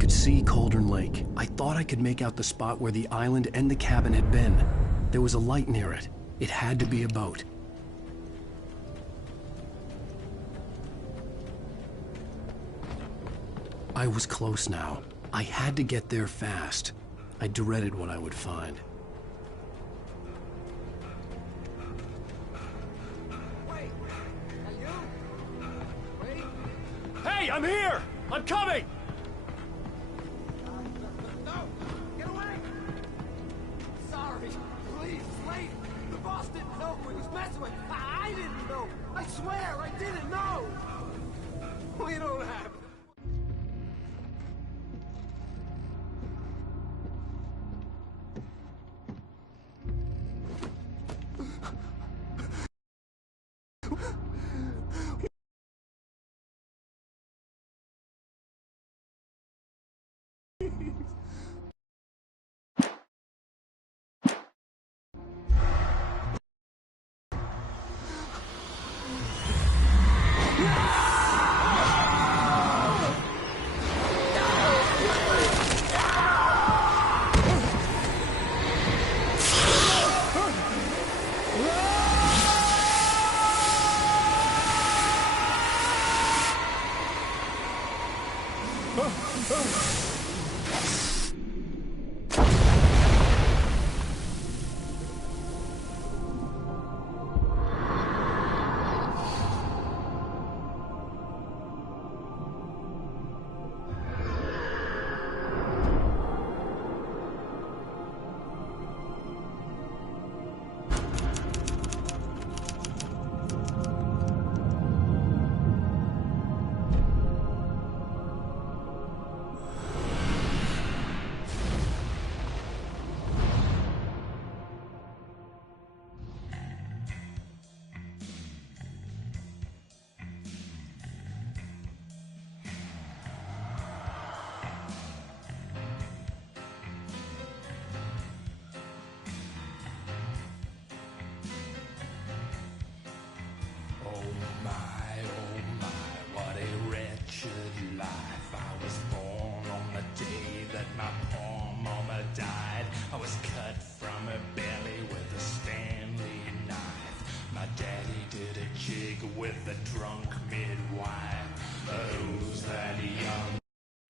could see Cauldron Lake. I thought I could make out the spot where the island and the cabin had been. There was a light near it. It had to be a boat. I was close now. I had to get there fast. I dreaded what I would find. Wait! Are you? Wait! Hey, I'm here! I'm coming! No! Get away! Sorry. Please, late. The boss didn't know who he was messing with. I didn't know. I swear, I didn't know. We don't have...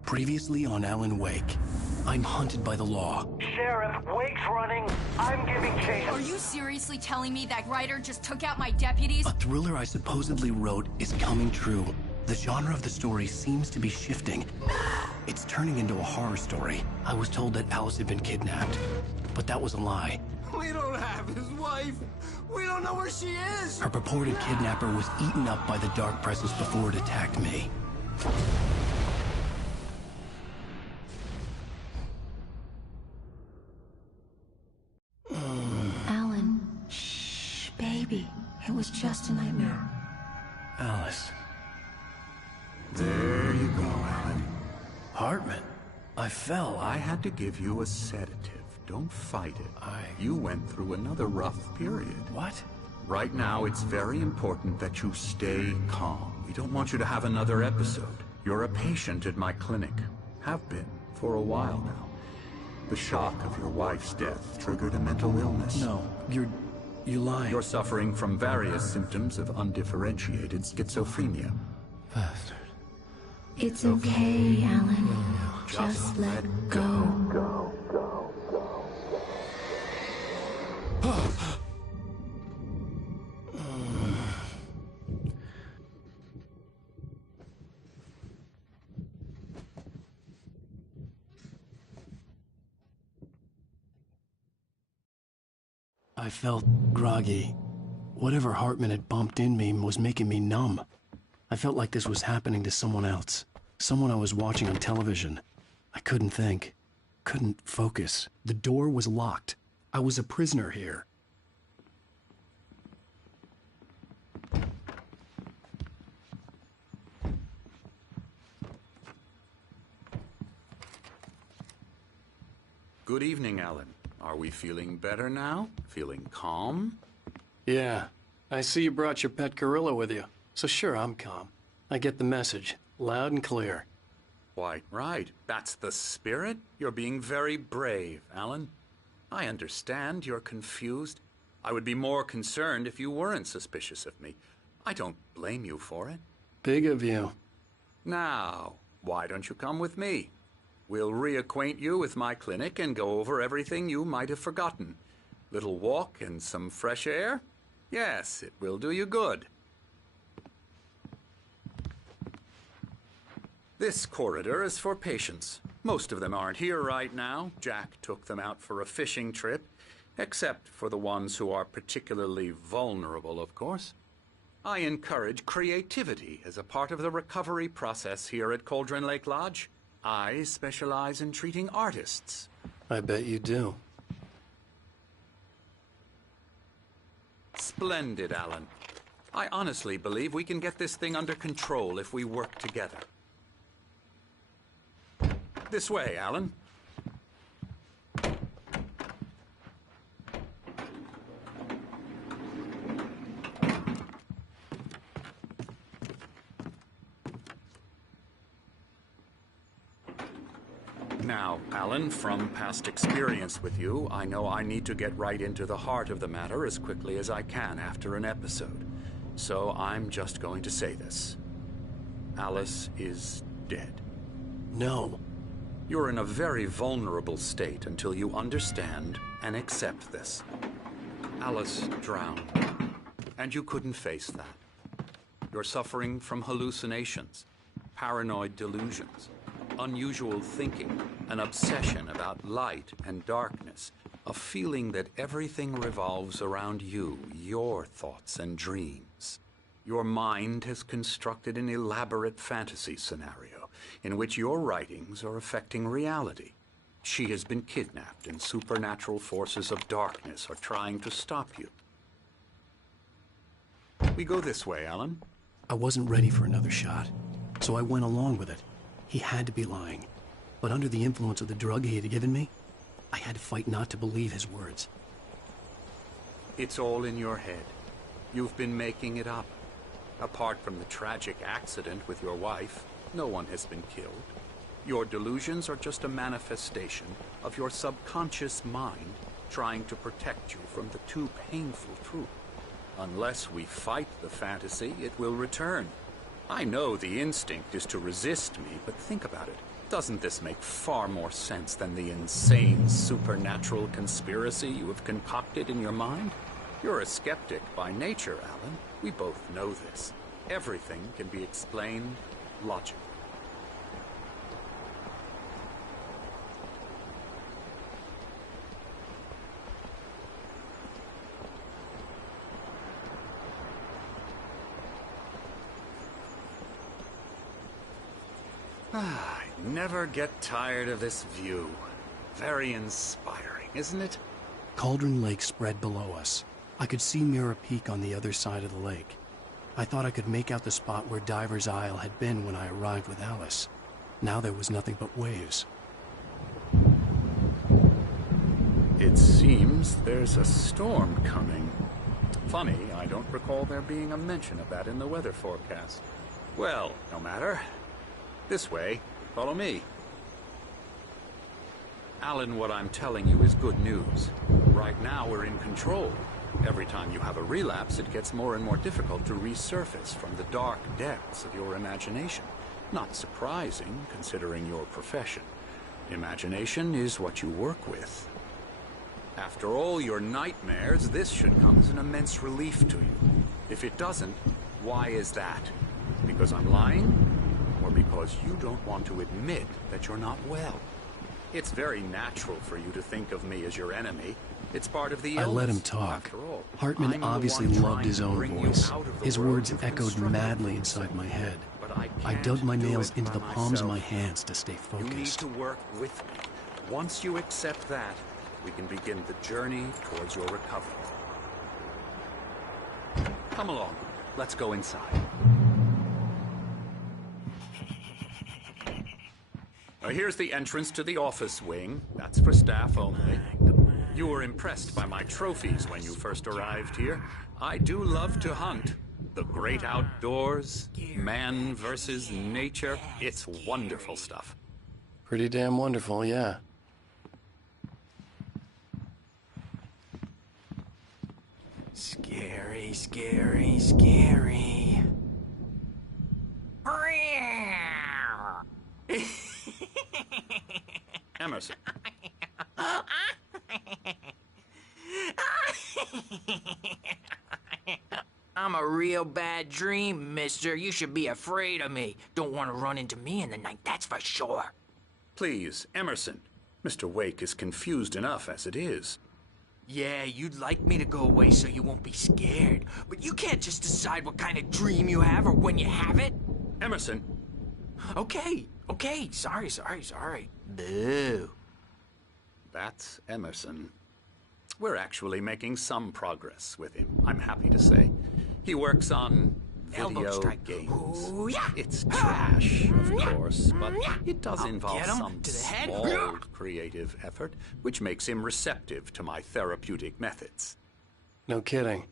Previously on Alan Wake, I'm hunted by the law. Sheriff, Wake's running. I'm giving chase. Are you seriously telling me that writer just took out my deputies? A thriller I supposedly wrote is coming true. The genre of the story seems to be shifting. It's turning into a horror story. I was told that Alice had been kidnapped, but that was a lie. We don't have his wife. We don't know where she is. Her purported kidnapper was eaten up by the dark presence before it attacked me. Alan, shh, baby. It was just a nightmare. Alice. There you go, Alan. Hartman. I fell. I had to give you a sedative. Don't fight it. You went through another rough period. What? Right now, it's very important that you stay calm. We don't want you to have another episode. You're a patient at my clinic. Have been for a while now. The shock of your wife's death triggered a mental illness. No, you lied. You're suffering from various symptoms of undifferentiated schizophrenia. Bastard. It's okay, Alan. Just let go. I felt groggy. Whatever Hartman had bumped in me was making me numb. I felt like this was happening to someone else. Someone I was watching on television. I couldn't think. Couldn't focus. The door was locked. I was a prisoner here. Good evening, Alan. Are we feeling better now? Feeling calm? Yeah. I see you brought your pet gorilla with you. So sure, I'm calm. I get the message. Loud and clear. quite right. That's the spirit. You're being very brave, Alan. I understand you're confused. I would be more concerned if you weren't suspicious of me. I don't blame you for it. Big of you. Now, why don't you come with me? We'll reacquaint you with my clinic and go over everything you might have forgotten. Little walk and some fresh air? Yes, it will do you good. This corridor is for patients. Most of them aren't here right now. Jack took them out for a fishing trip, except for the ones who are particularly vulnerable, of course. I encourage creativity as a part of the recovery process here at Cauldron Lake Lodge. I specialize in treating artists. I bet you do. Splendid, Alan. I honestly believe we can get this thing under control if we work together. This way, Alan. Now, Alan, from past experience with you, I know I need to get right into the heart of the matter as quickly as I can after an episode. So I'm just going to say this. Alice is dead. No. You're in a very vulnerable state until you understand and accept this. Alice drowned, and you couldn't face that. You're suffering from hallucinations, paranoid delusions, unusual thinking, an obsession about light and darkness, a feeling that everything revolves around you, your thoughts and dreams. Your mind has constructed an elaborate fantasy scenario in which your writings are affecting reality. She has been kidnapped, and supernatural forces of darkness are trying to stop you. We go this way, Alan. I wasn't ready for another shot, so I went along with it. He had to be lying. But under the influence of the drug he had given me, I had to fight not to believe his words. It's all in your head. You've been making it up. Apart from the tragic accident with your wife, no one has been killed. Your delusions are just a manifestation of your subconscious mind trying to protect you from the too painful truth. Unless we fight the fantasy, it will return. I know the instinct is to resist me, but think about it. Doesn't this make far more sense than the insane supernatural conspiracy you have concocted in your mind? You're a skeptic by nature, Alan. We both know this. Everything can be explained logically. I never get tired of this view. Very inspiring, isn't it? Cauldron Lake spread below us. I could see Mirror Peak on the other side of the lake. I thought I could make out the spot where Diver's Isle had been when I arrived with Alice. Now there was nothing but waves. It seems there's a storm coming. Funny, I don't recall there being a mention of that in the weather forecast. Well, no matter. This way. Follow me. Alan, what I'm telling you is good news. Right now, we're in control. Every time you have a relapse, it gets more and more difficult to resurface from the dark depths of your imagination. Not surprising, considering your profession. Imagination is what you work with. After all your nightmares, this should come as an immense relief to you. If it doesn't, why is that? Because I'm lying? Or because you don't want to admit that you're not well? It's very natural for you to think of me as your enemy. It's part of the illness. I let him talk. After all, Hartman obviously loved his own voice. His words echoed madly inside my head. But I dug my nails into the palms of my hands to stay You need focused. to work with me. Once you accept that, we can begin the journey towards your recovery. Come along. Let's go inside. Here's the entrance to the office wing. That's for staff only. You were impressed by my trophies when you first arrived here. I do love to hunt. The great outdoors, man versus nature. It's wonderful stuff. Pretty damn wonderful, yeah. Scary, scary, scary. Emerson. I'm a real bad dream, mister. You should be afraid of me. Don't want to run into me in the night, that's for sure. Please, Emerson. Mr. Wake is confused enough as it is. Yeah, you'd like me to go away so you won't be scared. But you can't just decide what kind of dream you have or when you have it. Emerson. Okay. Sorry. Boo. That's Emerson. We're actually making some progress with him, I'm happy to say. He works on Elbow video strike. games. Ooh, yeah. It's trash, of course, but it does involve get him some to the head. small creative effort, which makes him receptive to my therapeutic methods. No kidding.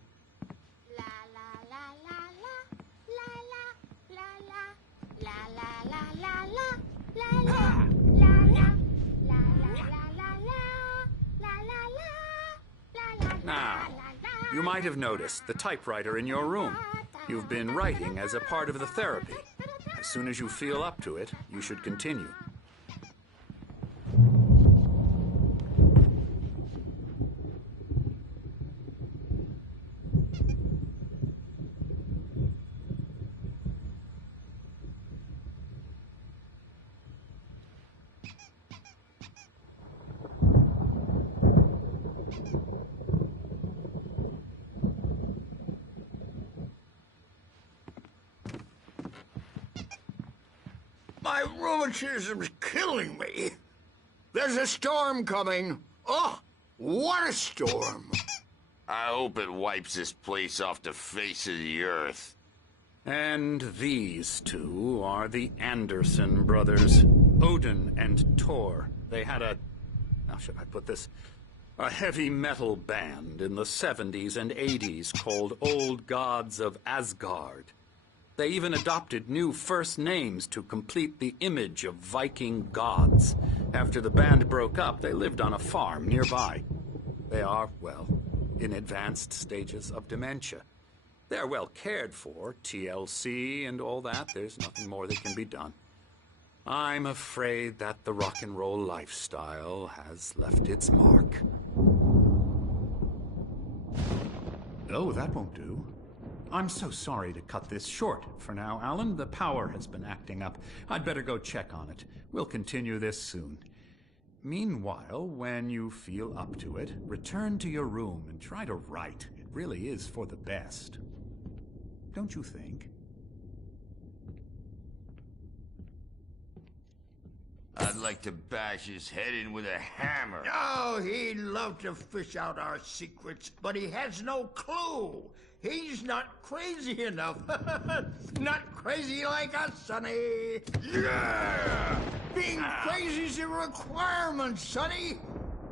Now, you might have noticed the typewriter in your room. You've been writing as a part of the therapy. As soon as you feel up to it, you should continue. My rheumatism's killing me. There's a storm coming. Oh, what a storm. I hope it wipes this place off the face of the earth. And these two are the Anderson brothers, Odin and Thor. They had how should I put this? A heavy metal band in the 70s and 80s called Old Gods of Asgard. They even adopted new first names to complete the image of Viking gods. After the band broke up, they lived on a farm nearby. They are, well, in advanced stages of dementia. They're well cared for, TLC and all that. There's nothing more that can be done. I'm afraid that the rock and roll lifestyle has left its mark. Oh, that won't do. I'm so sorry to cut this short for now, Alan. The power has been acting up. I'd better go check on it. We'll continue this soon. Meanwhile, when you feel up to it, return to your room and try to write. It really is for the best. Don't you think? I'd like to bash his head in with a hammer. Oh, he'd love to fish out our secrets, but he has no clue. He's not crazy enough. Not crazy like us, Sonny. Yeah! Being crazy's a requirement, Sonny.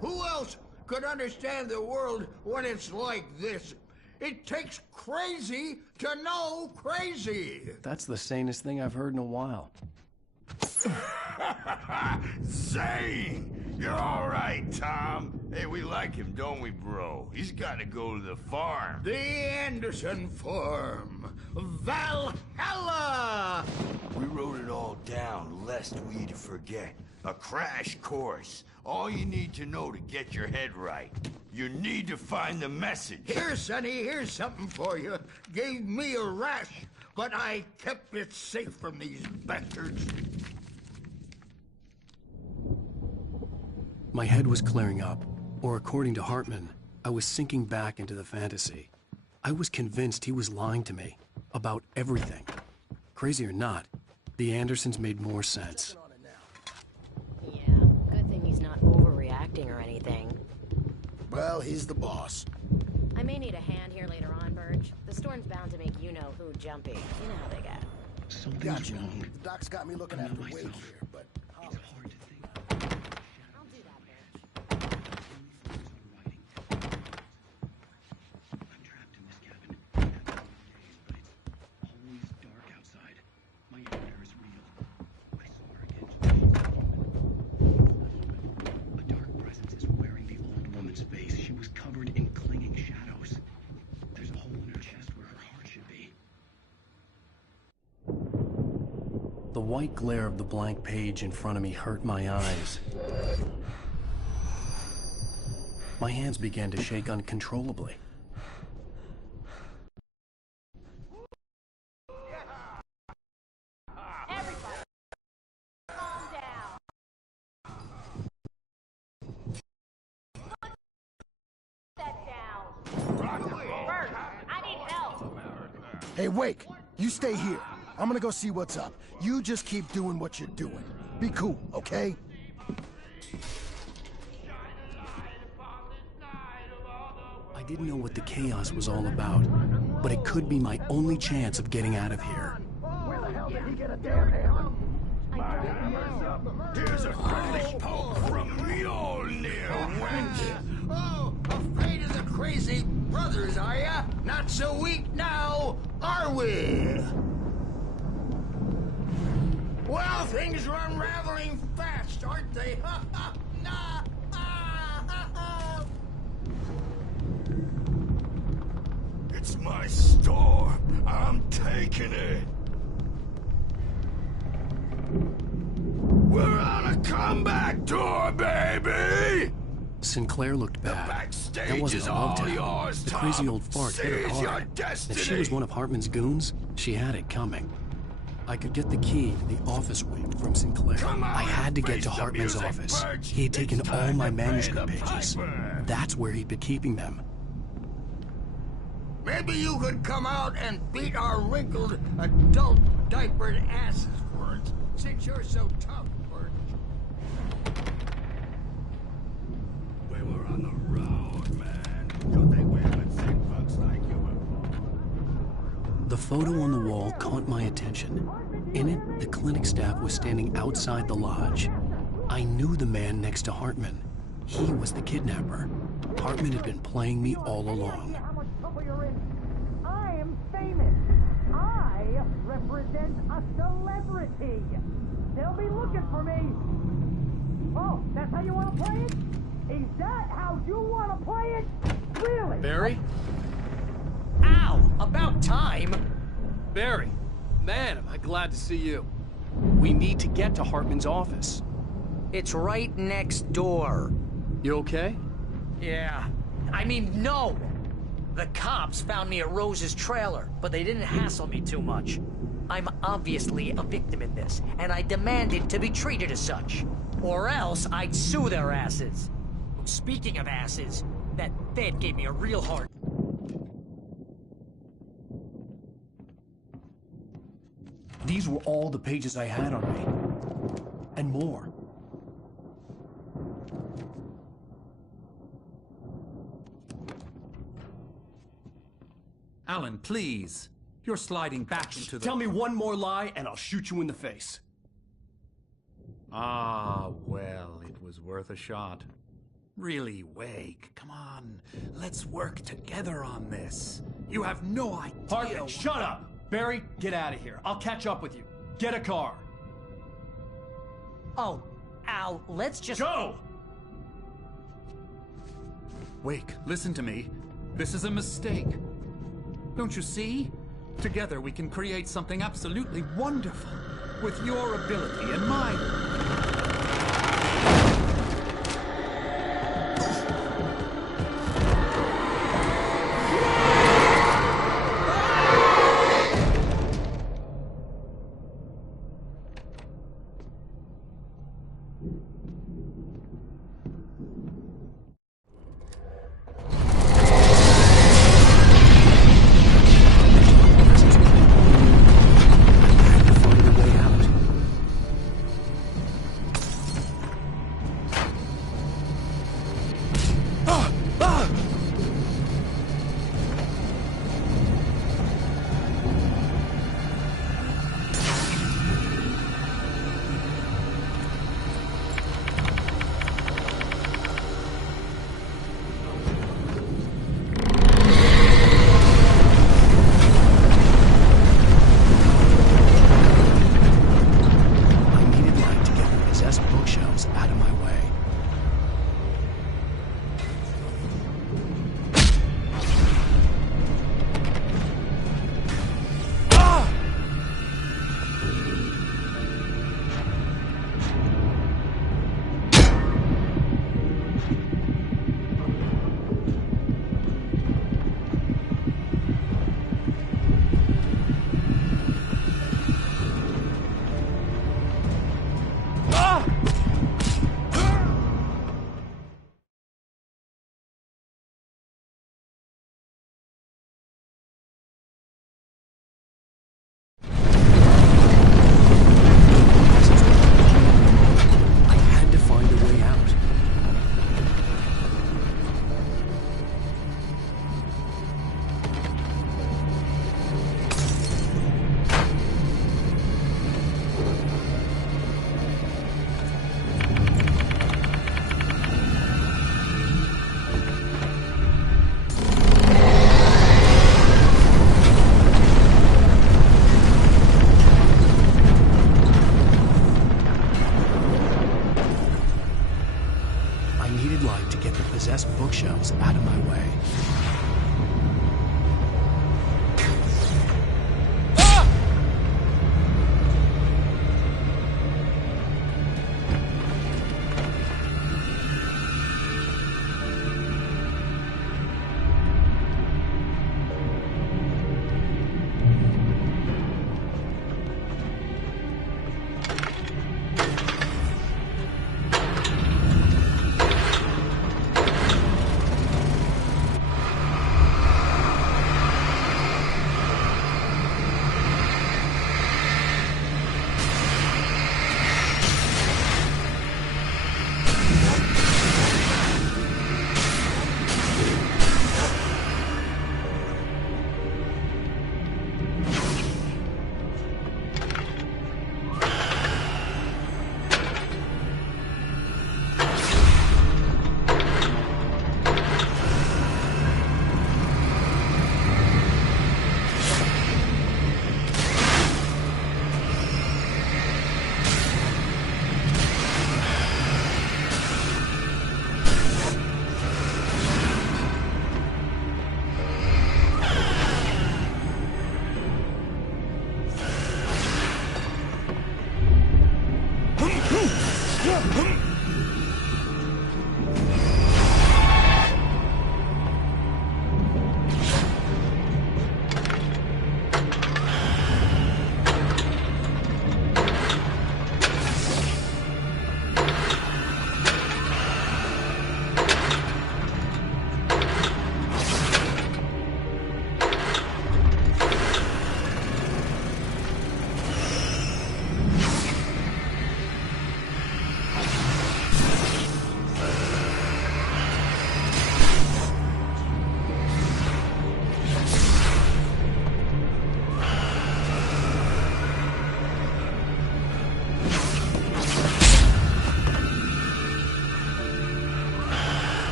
Who else could understand the world when it's like this? It takes crazy to know crazy. That's the sanest thing I've heard in a while. Zane! You're all right, Tom. Hey, we like him, don't we, bro? He's got to go to the farm. The Anderson farm. Valhalla! We wrote it all down, lest we forget. A crash course. All you need to know to get your head right. You need to find the message. Here, Sonny, here's something for you. Gave me a rash, but I kept it safe from these bastards. My head was clearing up, or according to Hartman, I was sinking back into the fantasy. I was convinced he was lying to me about everything. Crazy or not, the Andersons made more sense. Yeah, good thing he's not overreacting or anything. Well, he's the boss. I may need a hand here later on, Burge. The storm's bound to make you-know-who jumpy. You know how they get. Something's wrong. The doc's got me looking after Wade here, but... It's hard to think. I'll do that, Burge. I'm trapped in this cabin. The white glare of the blank page in front of me hurt my eyes. My hands began to shake uncontrollably. Everybody, calm down. Put that down. Bert, I need help. Hey, Wake, you stay here. I'm gonna go see what's up. You just keep doing what you're doing. Be cool, okay? I didn't know what the chaos was all about, but it could be my only chance of getting out of here. Where the hell did he get a damn hammer? Here's a friendly poke from Mjolnir, wench. Oh, afraid of the crazy brothers, are ya? Not so weak now, are we? Well, things are unraveling fast, aren't they? It's my store. I'm taking it. We're on a comeback tour, baby! Sinclair looked bad. Backstage That wasn't is a love all town. yours, The crazy Tom. old fart hit her Seize your hard. destiny. If she was one of Hartman's goons, she had it coming. I could get the key to the office wing from Sinclair. Come on, I had to get face to the Hartman's music, office. Birch. He had taken It's all time my to pay manuscript the pages. piper. That's where he'd been keeping them. Maybe you could come out and beat our wrinkled, adult diapered asses for us, since you're so tough, Bert. We were on the road, man. You think we haven't seen bugs like you before? The photo on the wall caught my attention. In it, the clinic staff was standing outside the lodge. I knew the man next to Hartman. He was the kidnapper. Hartman had been playing me all along. How much trouble you're in? I am famous. I represent a celebrity. They'll be looking for me. Oh, that's how you want to play it? Is that how you want to play it? Really? Barry? Ow! About time! Barry, man, am I glad to see you. We need to get to Hartman's office. It's right next door. You okay? Yeah. I mean, no! The cops found me at Rose's trailer, but they didn't hassle me too much. I'm obviously a victim in this, and I demanded to be treated as such. Or else I'd sue their asses. Speaking of asses, that Fed gave me a real hard... These were all the pages I had on me. And more. Alan, please. You're sliding back into the... Tell me one more lie and I'll shoot you in the face. Ah, well, it was worth a shot. Really, Wake, come on. Let's work together on this. You have no idea... Hartman, shut up! Barry, get out of here. I'll catch up with you. Get a car. Oh, Al, let's just... Go! Wake, listen to me. This is a mistake. Don't you see? Together we can create something absolutely wonderful. With your ability and mine. my way.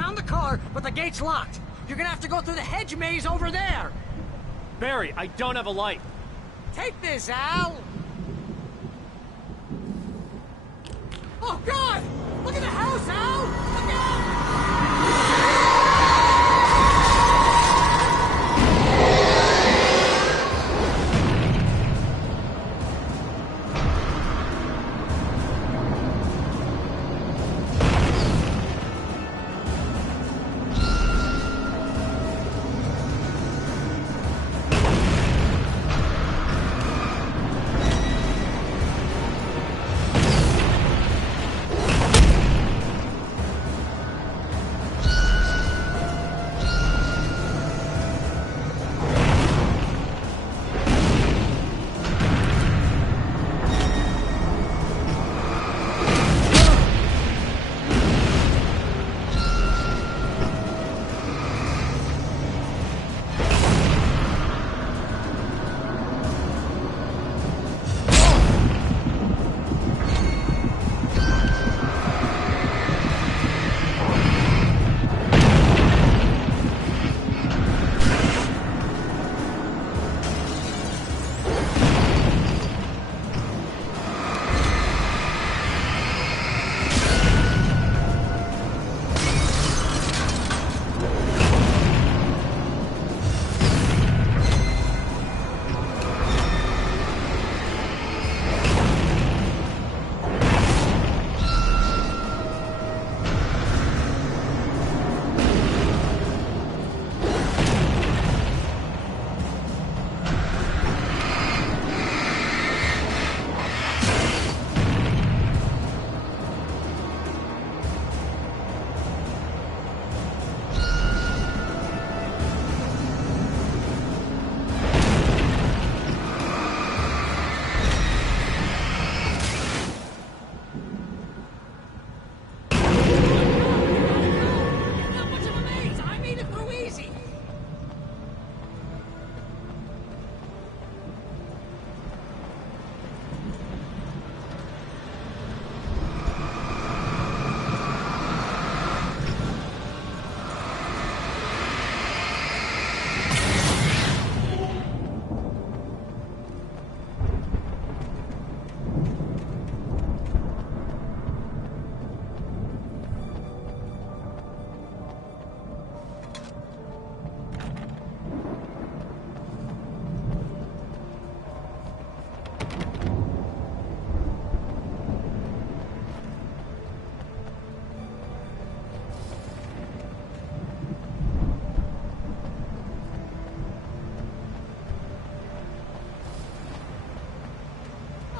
found the car, but the gate's locked. You're gonna have to go through the hedge maze over there. Barry, I don't have a light. Take this, Al. Oh, God! Look at the house, Al! Look out!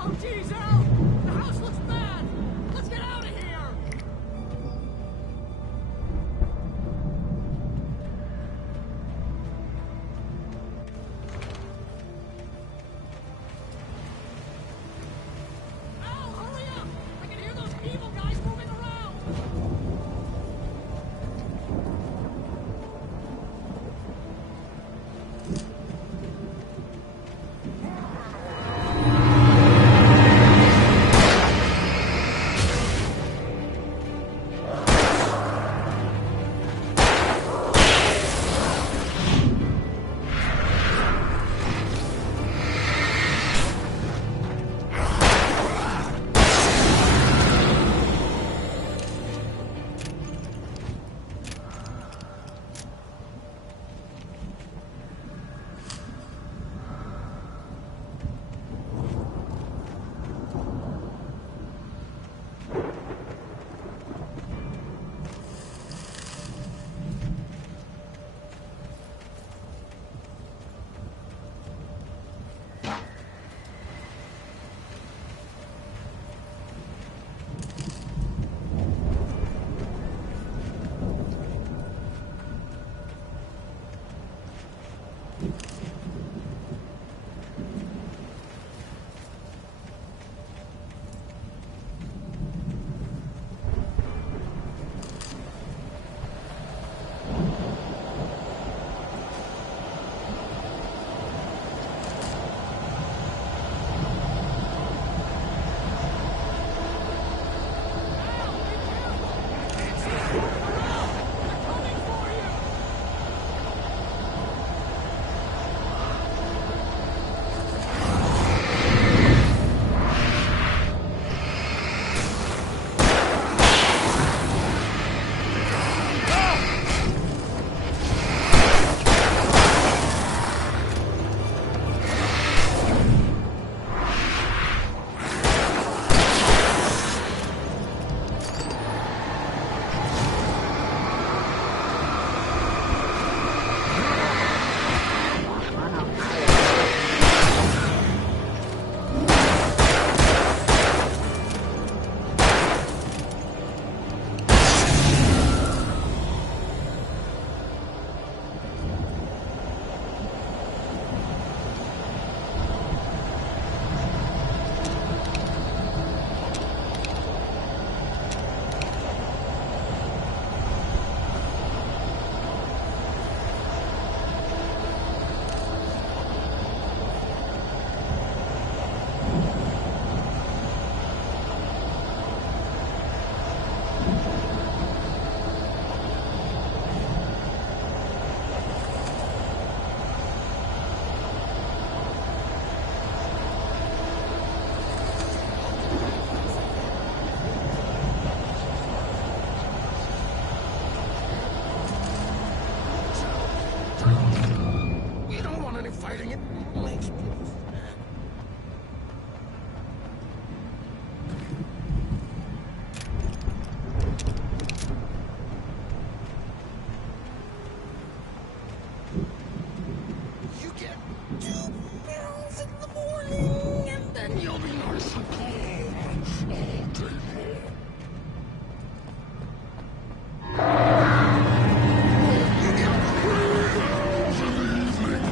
Oh, geez, Al! The house looks bad! Let's get out of here! Al, hurry up! I can hear those evil guys moving around! fighting it makes me sad. You get 2 pills in the morning, and then you'll be nice and calm all day long. You get 3 pills in the evening.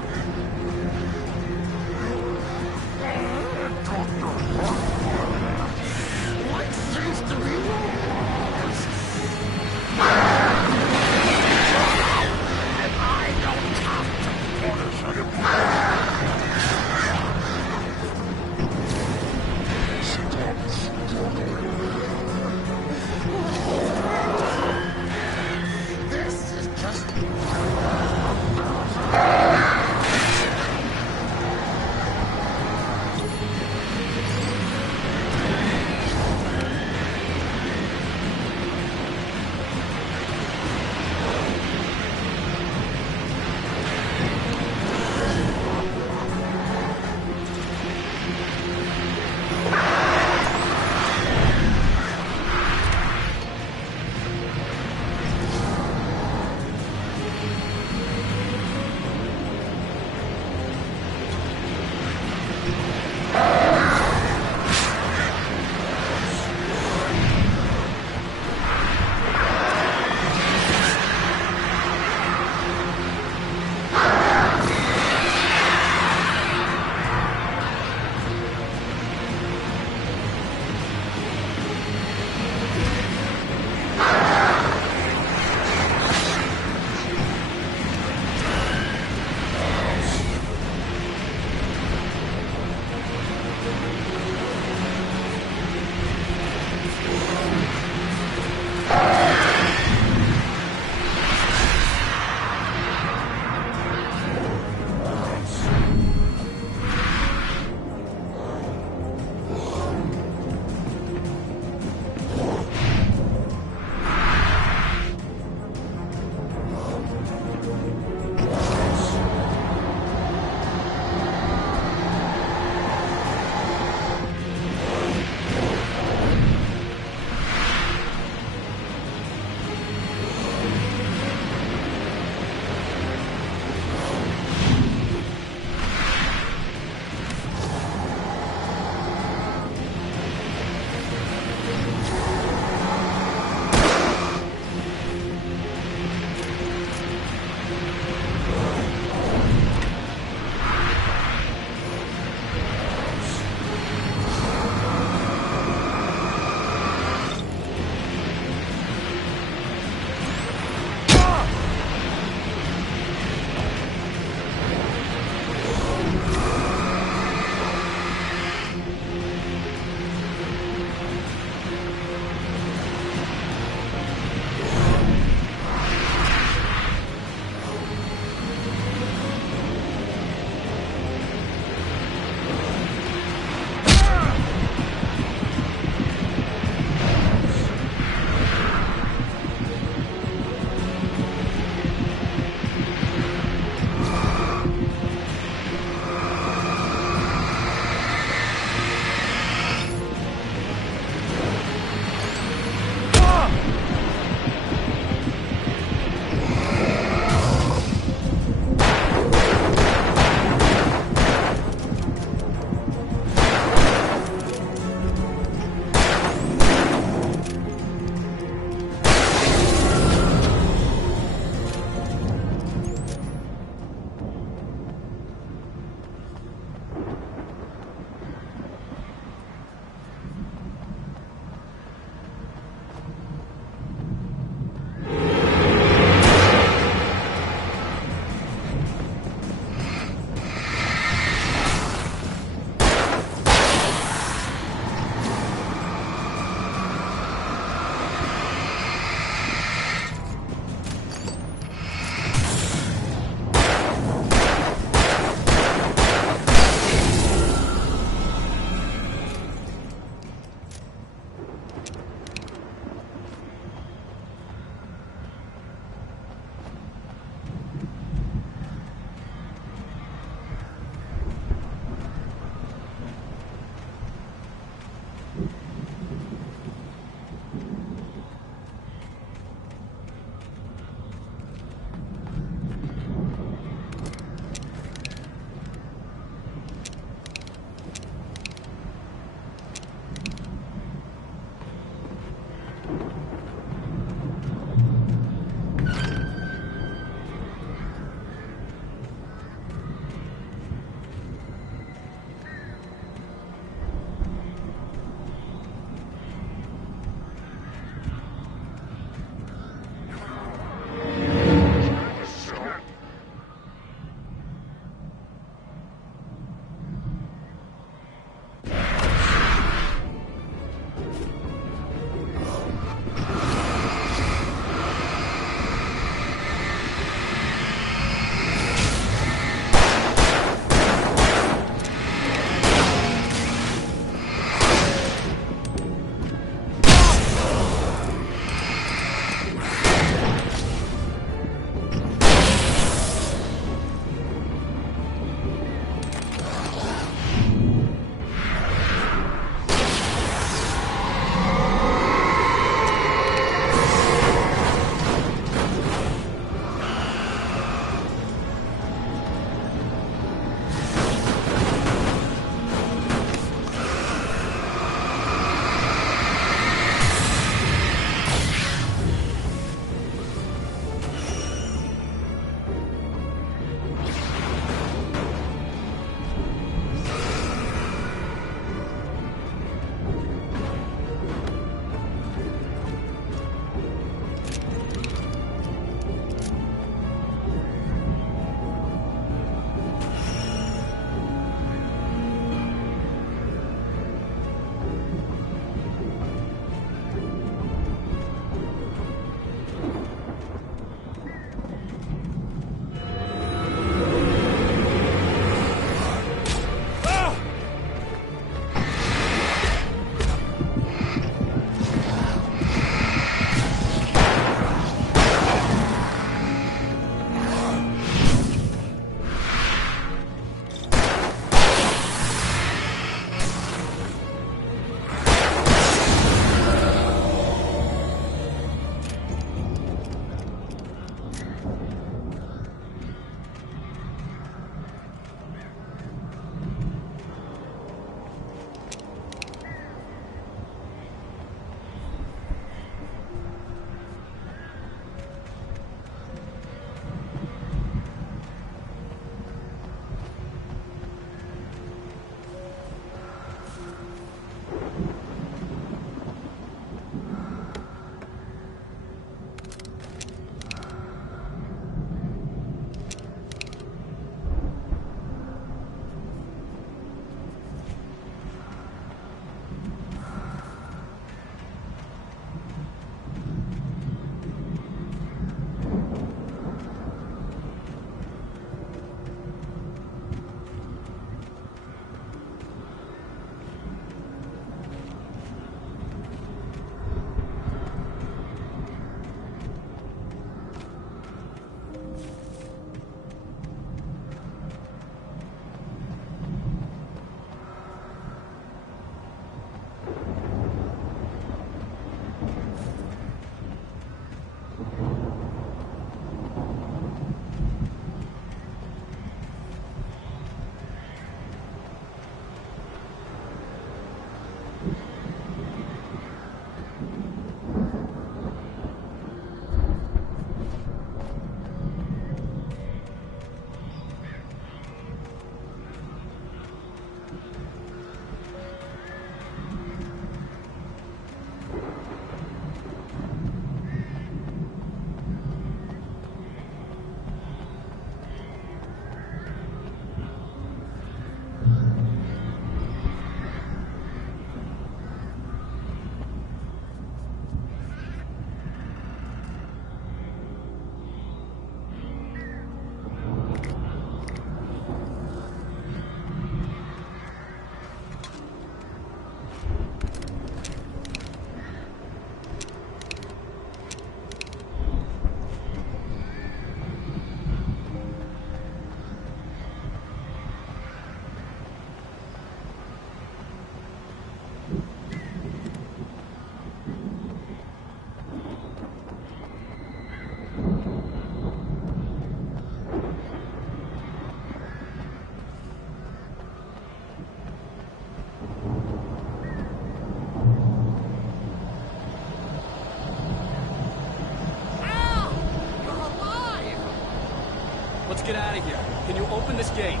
get out of here. Can you open this gate?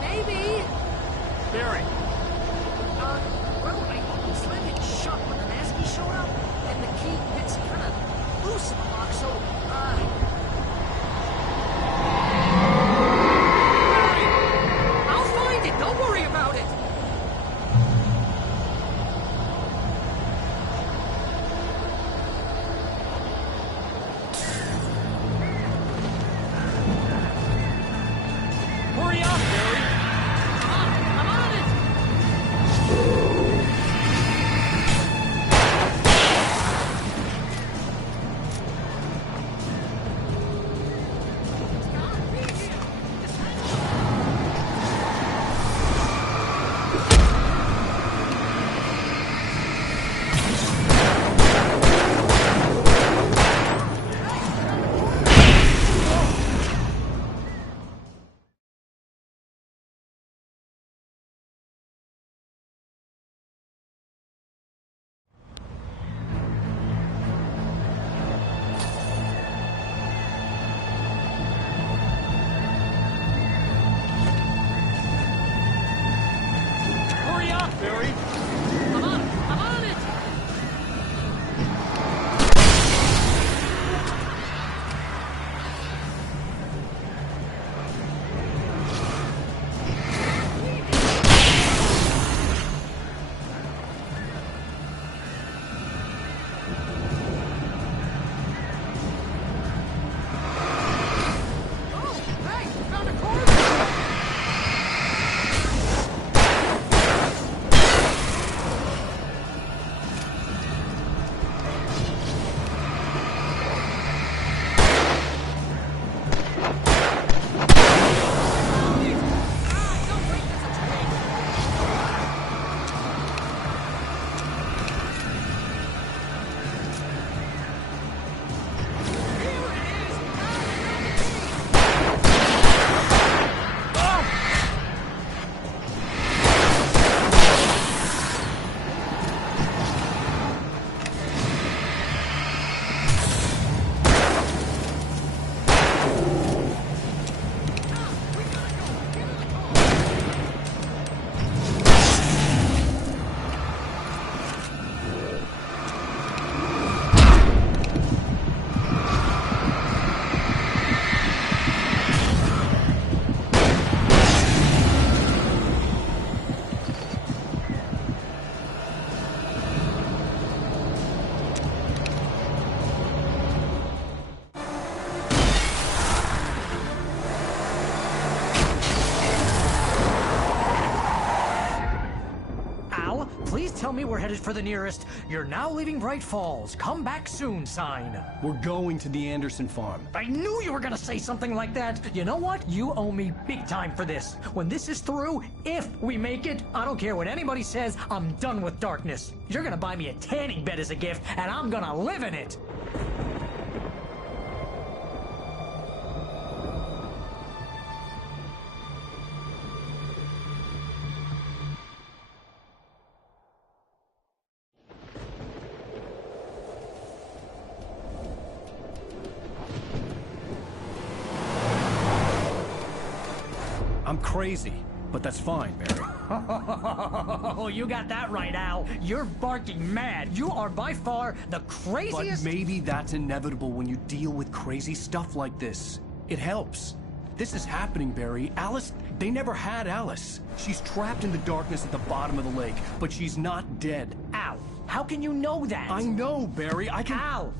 Maybe. Barry. Well, I slammed it shut when the Nasty showed up, and the key fits kind of loose in the lock, so, I'll find it. Don't worry about it. Hurry up, Barry! I'm on it! Hurry up, Barry! I'm on it! Oh, hey, found a corner! Please tell me we're headed for the nearest "You're now leaving Bright Falls. Come back soon" sign. We're going to the Anderson farm. I knew you were gonna say something like that. You know what? You owe me big time for this. When this is through, if we make it, I don't care what anybody says, I'm done with darkness. You're gonna buy me a tanning bed as a gift, and I'm gonna live in it. I'm crazy, but that's fine, Barry. Oh, you got that right, Al. You're barking mad. You are by far the craziest... But maybe that's inevitable when you deal with crazy stuff like this. It helps. This is happening, Barry. Alice, they never had Alice. She's trapped in the darkness at the bottom of the lake, but she's not dead. Al, how can you know that? I know, Barry. I can... Al,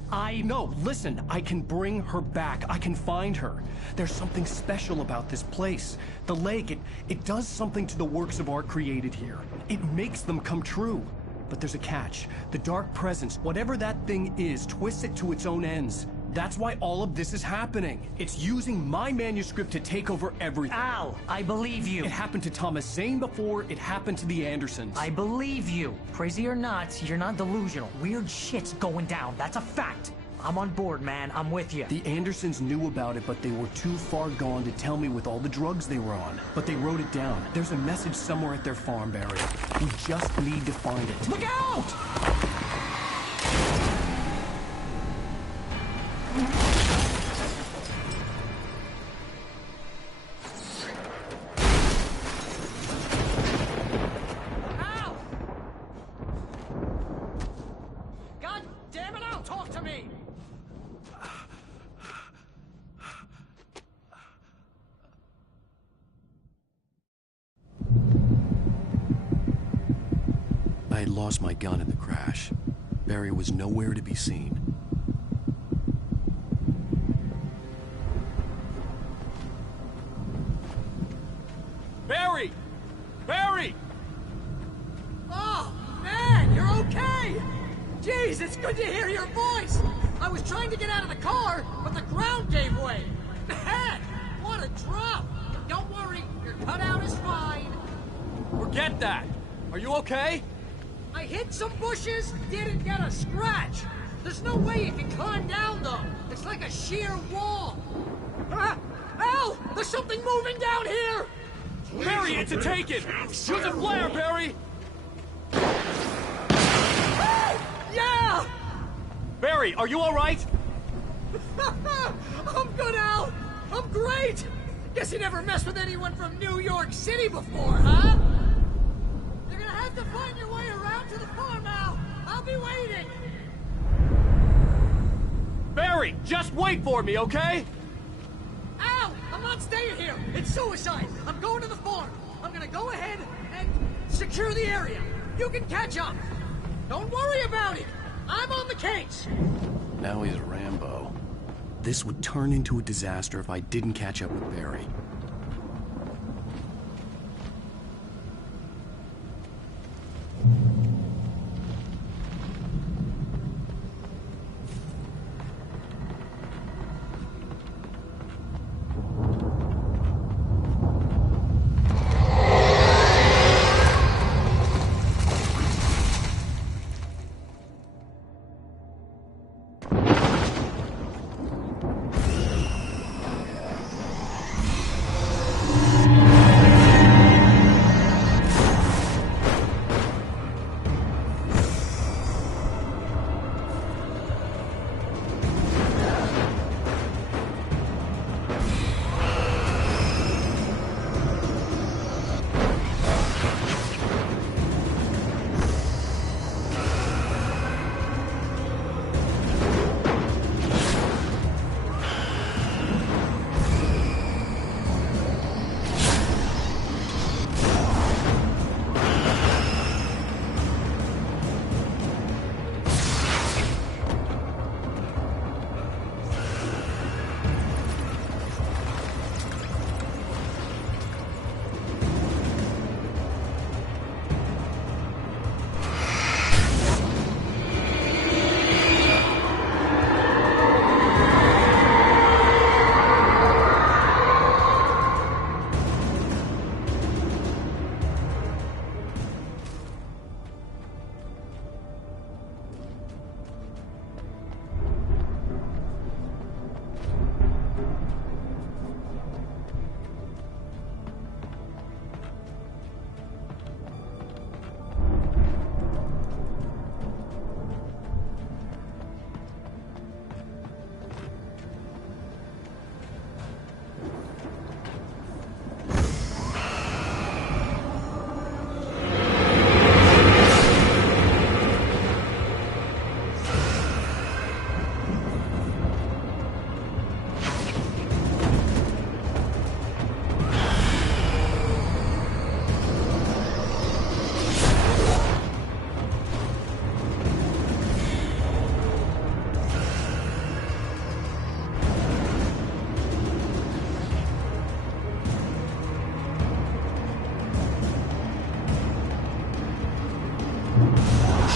No, listen. I can bring her back. I can find her. There's something special about this place. The lake, it does something to the works of art created here. It makes them come true. But there's a catch. The dark presence, whatever that thing is, twists it to its own ends. That's why all of this is happening. It's using my manuscript to take over everything. Al, I believe you. It happened to Thomas Zane before, it happened to the Andersons. I believe you. Crazy or not, you're not delusional. Weird shit's going down. That's a fact. I'm on board, man. I'm with you. The Andersons knew about it, but they were too far gone to tell me with all the drugs they were on. But they wrote it down. There's a message somewhere at their farm, Barry. We just need to find it. Look out! I'd lost my gun in the crash. Barry was nowhere to be seen. Barry! Barry! Oh, man, you're okay! Jeez, it's good to hear your voice! I was trying to get out of the car, but the ground gave way! Man, what a drop! Don't worry, your cutout is fine. Forget that! Are you okay? I hit some bushes, didn't get a scratch. There's no way you can climb down, though. It's like a sheer wall. Ah! Al! There's something moving down here! Barry, it's a taken! Use a flare, Barry! Yeah! Barry, are you alright? I'm good, Al! I'm great! Guess you never messed with anyone from New York City before, huh? You're gonna have to find your way around to the farm, Al. I'll be waiting! Barry, just wait for me, okay? Al! I'm not staying here! It's suicide! I'm going to the farm! I'm gonna go ahead and secure the area. You can catch up! Don't worry about it! I'm on the case! Now he's Rambo. This would turn into a disaster if I didn't catch up with Barry.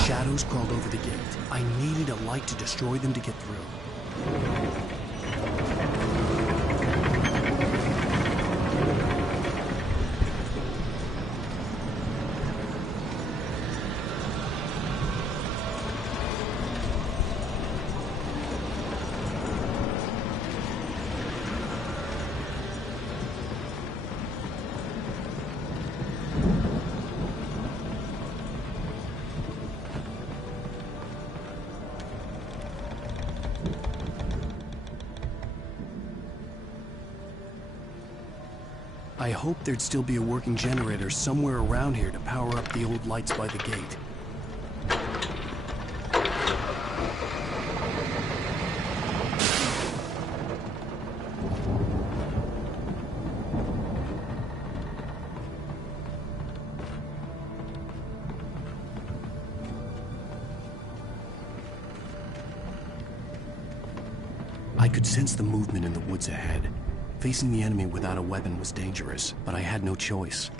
Shadows crawled over the gate. I needed a light to destroy them to get through. I hoped there'd still be a working generator somewhere around here to power up the old lights by the gate. I could sense the movement in the woods ahead. Facing the enemy without a weapon was dangerous, but I had no choice.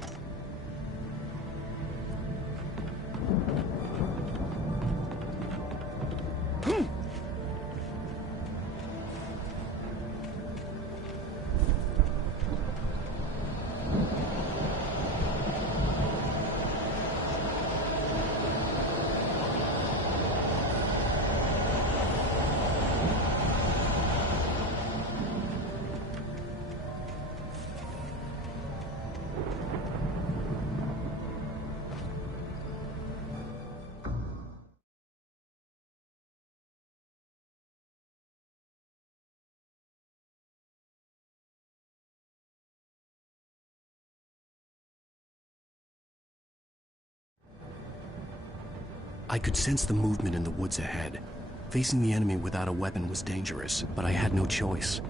I could sense the movement in the woods ahead. Facing the enemy without a weapon was dangerous, but I had no choice.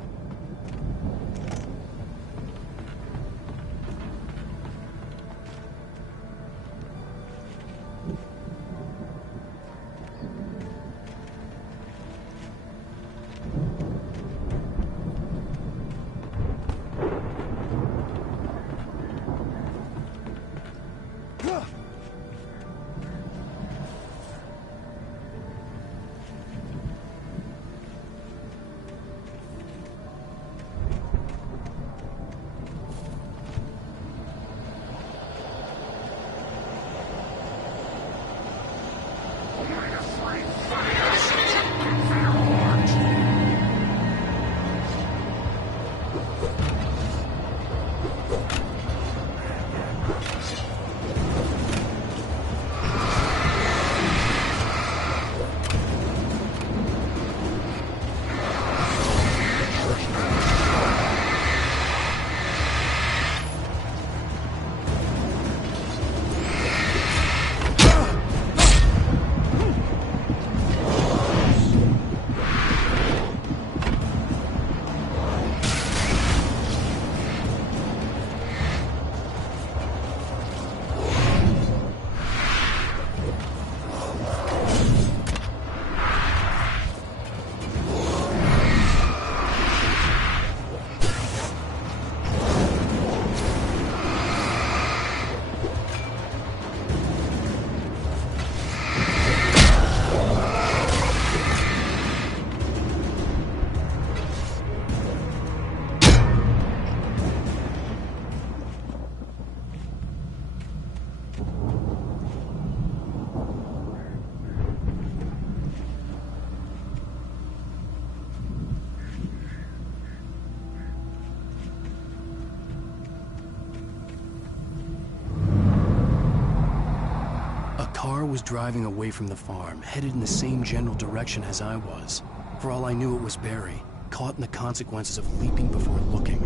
Was driving away from the farm, headed in the same general direction as I was. For all I knew, it was Barry, caught in the consequences of leaping before looking.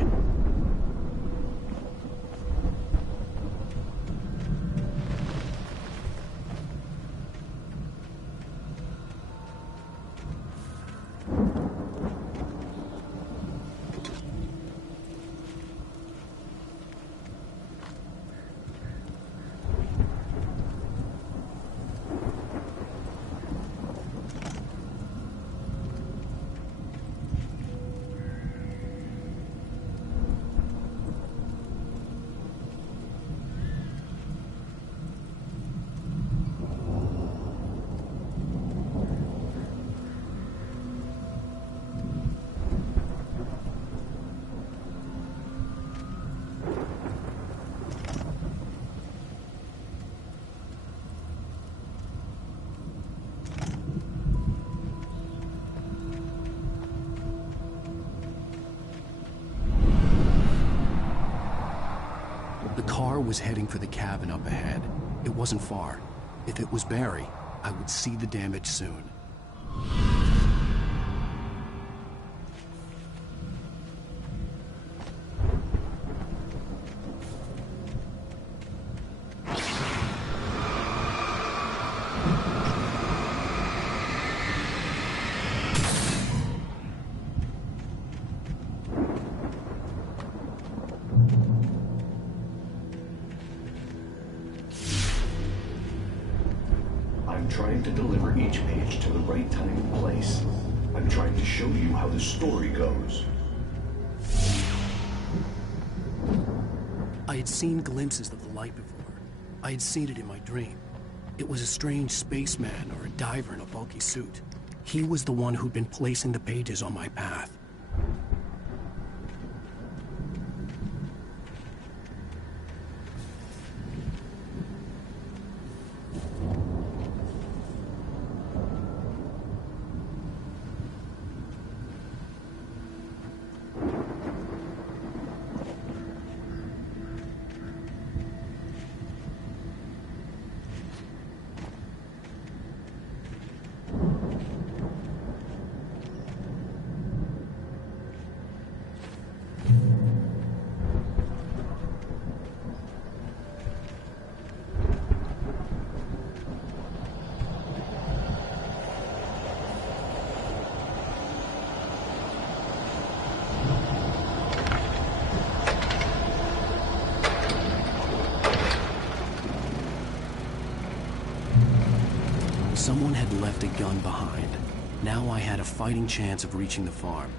The car was heading for the cabin up ahead. It wasn't far. If it was Barry, I would see the damage soon. I'm trying to deliver each page to the right time and place. I'm trying to show you how the story goes. I had seen glimpses of the light before. I had seen it in my dream. It was a strange spaceman or a diver in a bulky suit. He was the one who'd been placing the pages on my path. Someone had left a gun behind. Now I had a fighting chance of reaching the farm.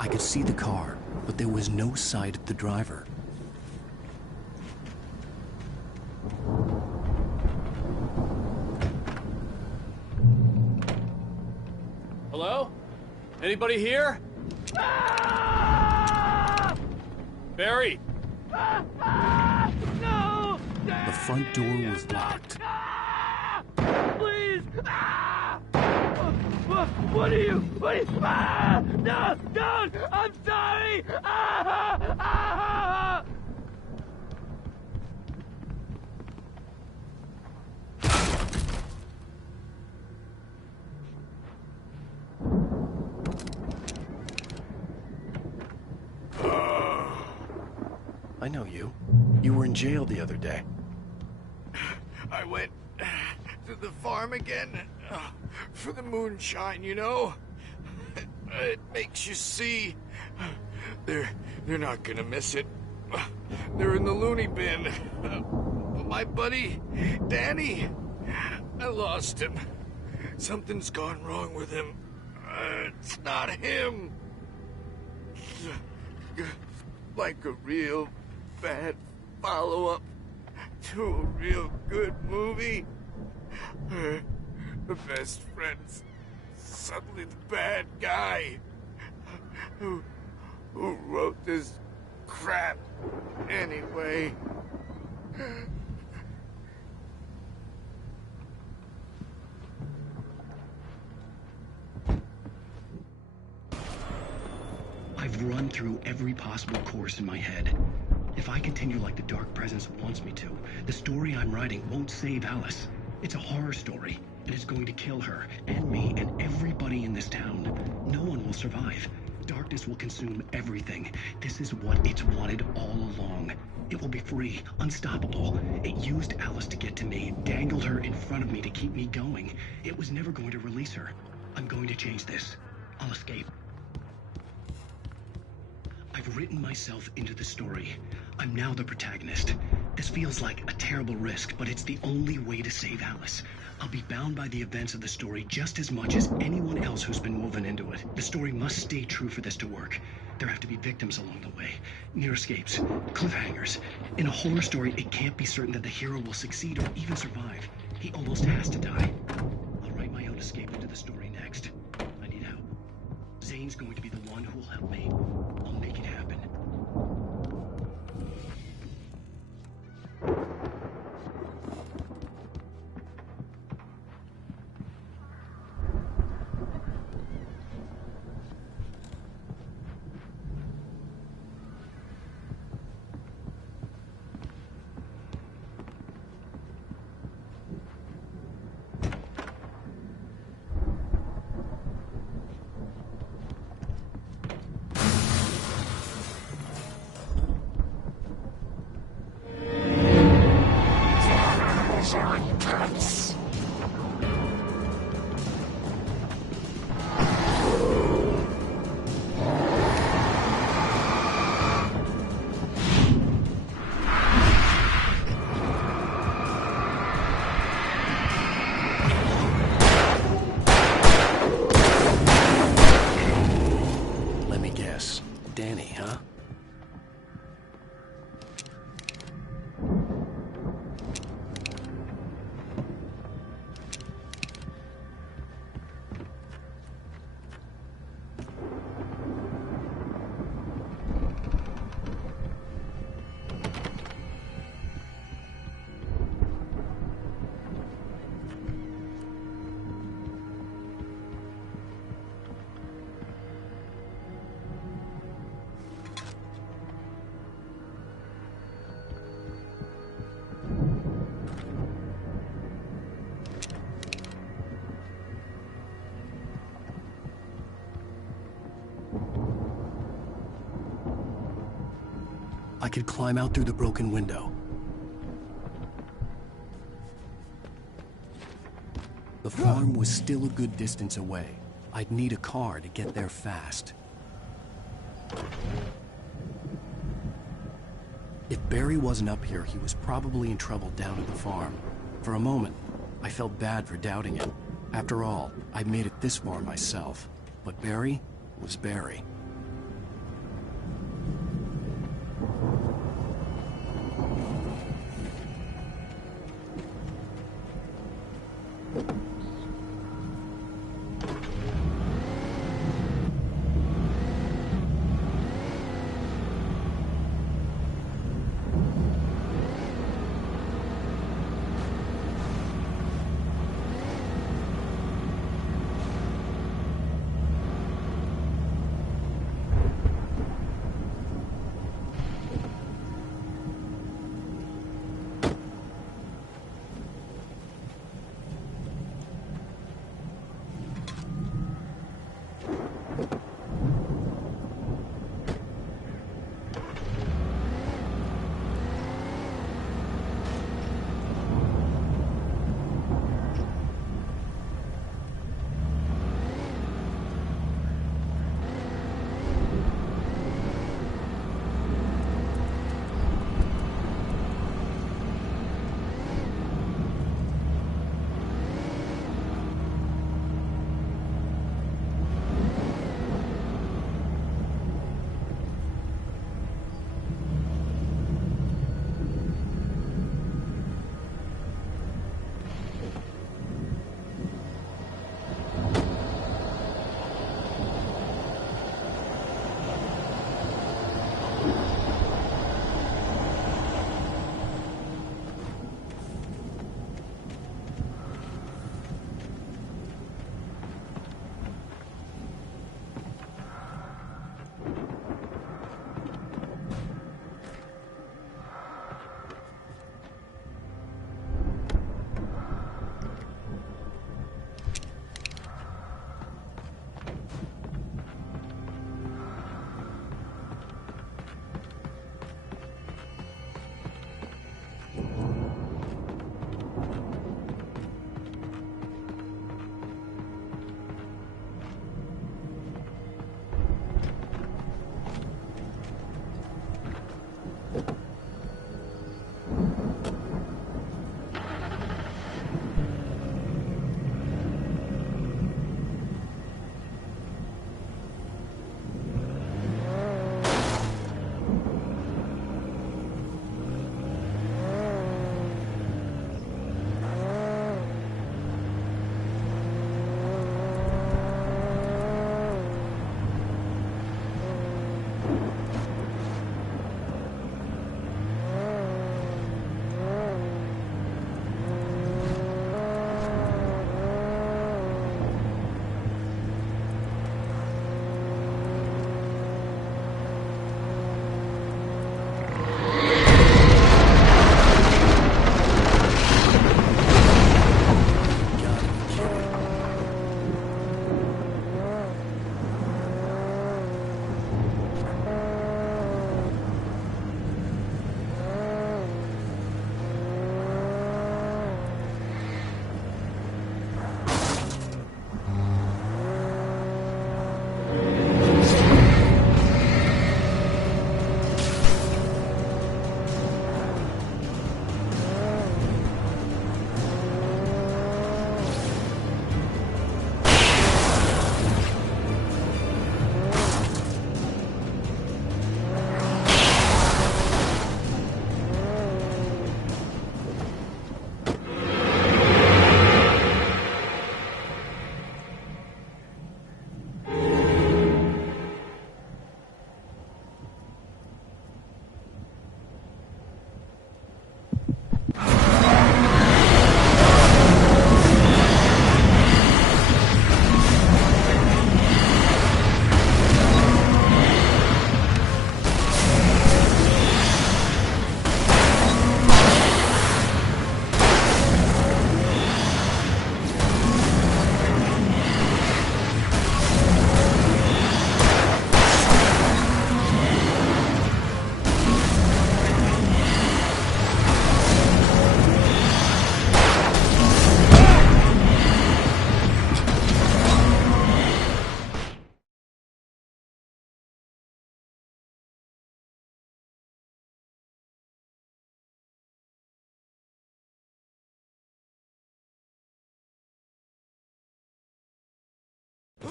I could see the car, but there was no sight of the driver. Hello? Anybody here? Barry! No! The front door was locked. Please! What are you? No! Don't! I'm sorry! I know you. You were in jail the other day. I went to the farm again for the moonshine, you know? It makes you see. They're not gonna miss it. They're in the loony bin. But my buddy, Danny, I lost him. Something's gone wrong with him. It's not him. Like a real bad follow-up to a real good movie. The best friend's suddenly the bad guy. Who wrote this crap anyway? I've run through every possible course in my head. If I continue like the Dark Presence wants me to, the story I'm writing won't save Alice. It's a horror story, and it's going to kill her, and me, and everybody in this town. No one will survive. Darkness will consume everything. This is what it's wanted all along. It will be free, unstoppable. It used Alice to get to me, dangled her in front of me to keep me going. It was never going to release her. I'm going to change this. I'll escape. I've written myself into the story. I'm now the protagonist. This feels like a terrible risk, but it's the only way to save Alice. I'll be bound by the events of the story just as much as anyone else who's been woven into it. The story must stay true for this to work. There have to be victims along the way, near escapes, cliffhangers. In a horror story, it can't be certain that the hero will succeed or even survive. He almost has to die. I'll write my own escape into the story next. I need help. Zane's going to be the one who will help me. I'll make it happen. Danny, huh? I could climb out through the broken window. The farm was still a good distance away. I'd need a car to get there fast. If Barry wasn't up here, he was probably in trouble down at the farm. For a moment, I felt bad for doubting him. After all, I'd made it this far myself. But Barry was Barry.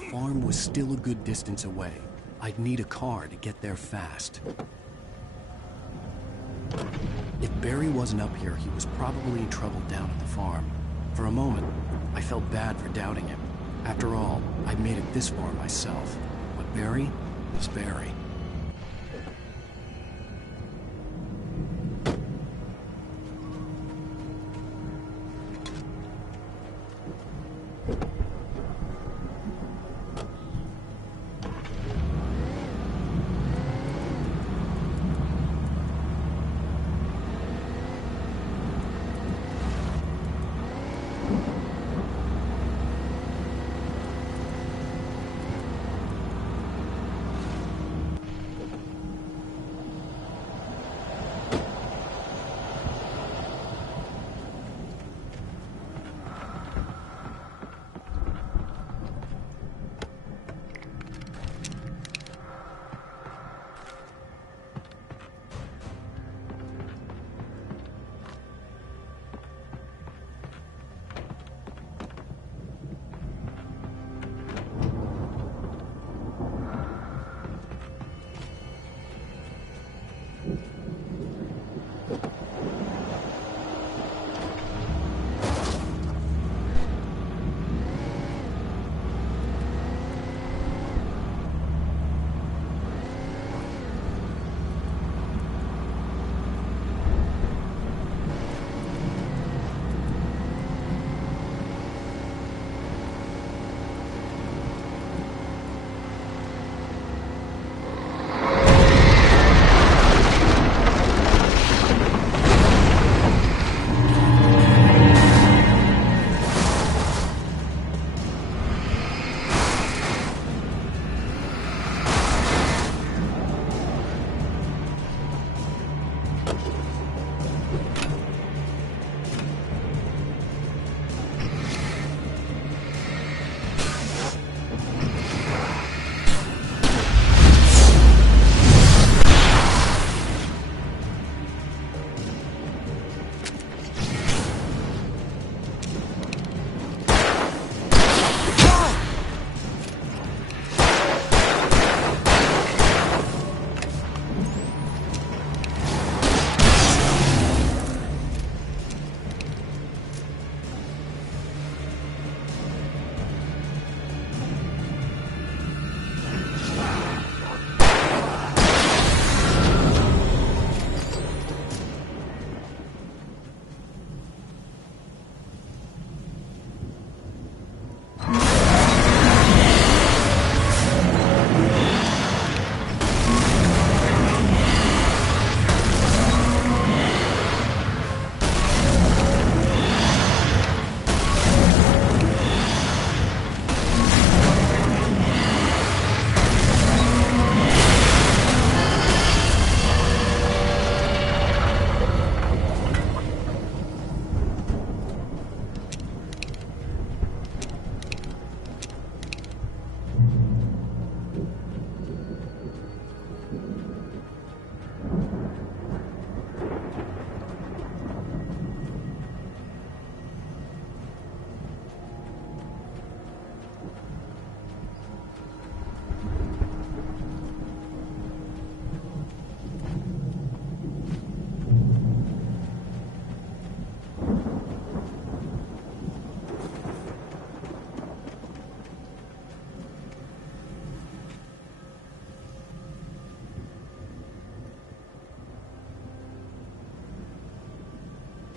farm was still a good distance away. I'd need a car to get there fast. If Barry wasn't up here, he was probably in trouble down at the farm. For a moment, I felt bad for doubting him. After all, I'd made it this far myself. But Barry was Barry.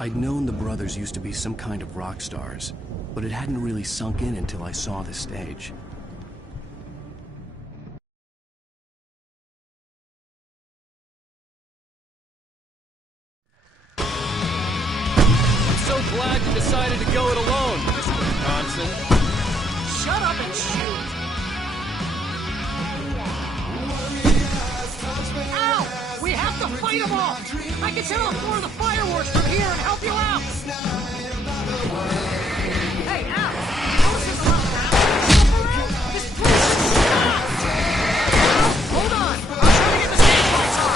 I'd known the brothers used to be some kind of rock stars, but it hadn't really sunk in until I saw the stage. I'm so glad you decided to go it alone, Mr. Johnson. Shut up and shoot! Ow! We have to fight them all! I can set off more of the fireworks from here and help you out! Hey, Al! This is around. This place is stop! Hold on! I'm trying to get the stage lights on!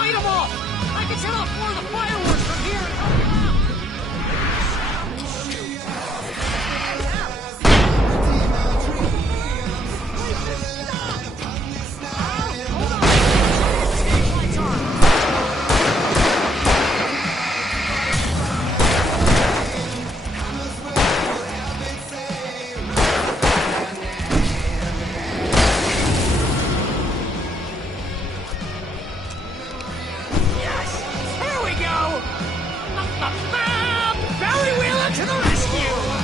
fight them all! I can set off more of the fireworks from here and help you out! To the rescue!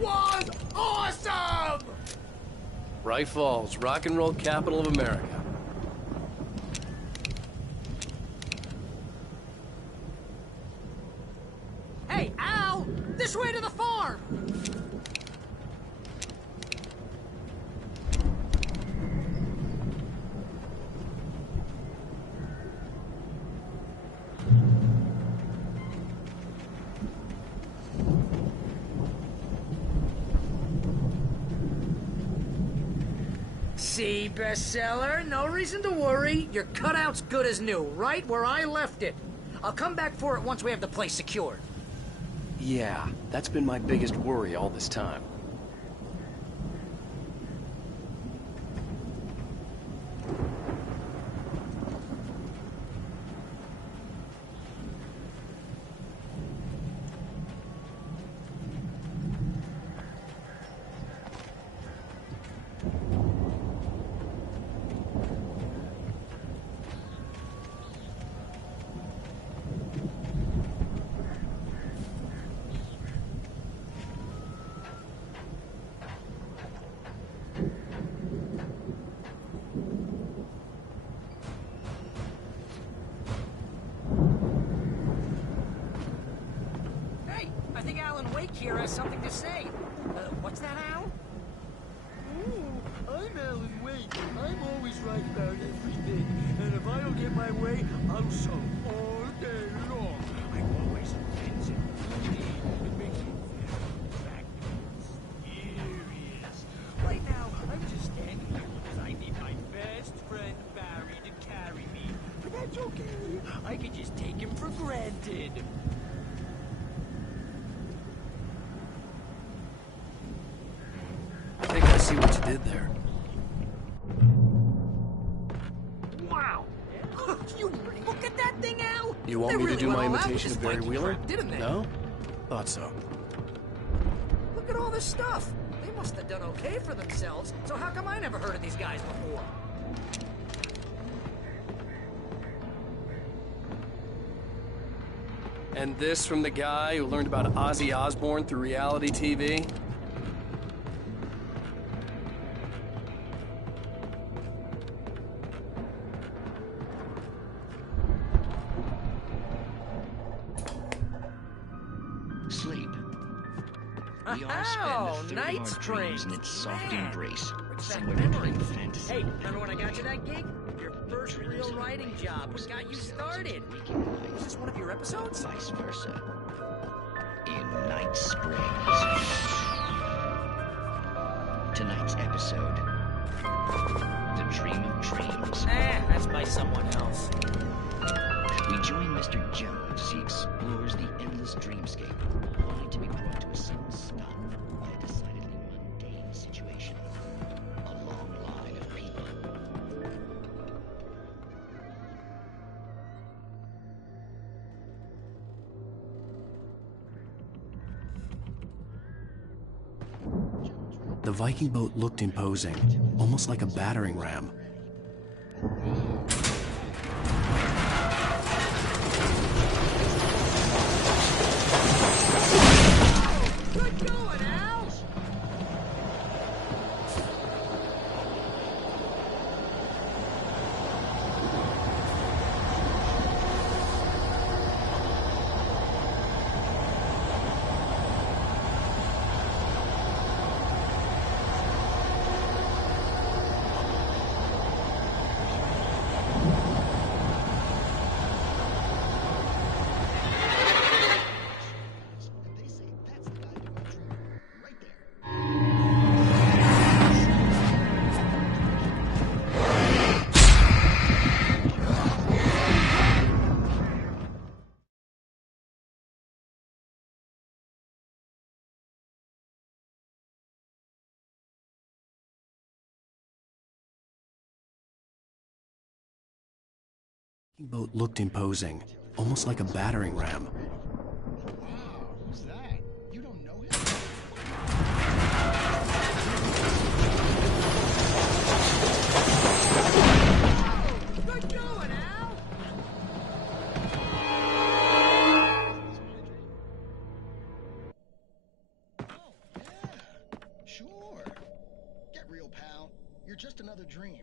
was awesome! Bright Falls, rock and roll capital of America. Hey, Al! This way to the farm! See, bestseller? No reason to worry. Your cutout's good as new, right where I left it. I'll come back for it once we have the place secured. Yeah, that's been my biggest worry all this time. Mike here has something to say. What's that, Al? I'm Alan Wake. I'm always right about everything. And if I don't get my way, I'll solve all day long. I'm always intense and moody. It makes me feel back mysterious. Right now, I'm just standing here because I need my best friend Barry to carry me. But that's okay. I can just take him for granted. I think I see what you did there. Wow! You look at that thing, Al! You want They me really to do went my all out with imitation this of Barry Viking Wheeler? crap, didn't they? No? Thought so. Look at all this stuff. They must have done okay for themselves. So how come I never heard of these guys before? And this from the guy who learned about Ozzy Osbourne through reality TV? Sleep. We all spend a third of Night our Springs. dreams in its soft Man, embrace, brings back somewhere memories. between fantasy. Hey, remember when I got you that gig? Your first real writing job. What got you started? Was this one of your episodes? Vice versa. In Night Springs. Tonight's episode, The Dream of Dreams. That's by someone else. We join Mr. Jones as he explores the endless dreamscape, only to be brought to a sudden stop by a decidedly mundane situation. A long line of people. The Viking boat looked imposing, almost like a battering ram. Good going, Al! The boat looked imposing, almost like a battering ram. Who's that? You don't know him? Good going, Al! Sure. Get real, pal. You're just another dream.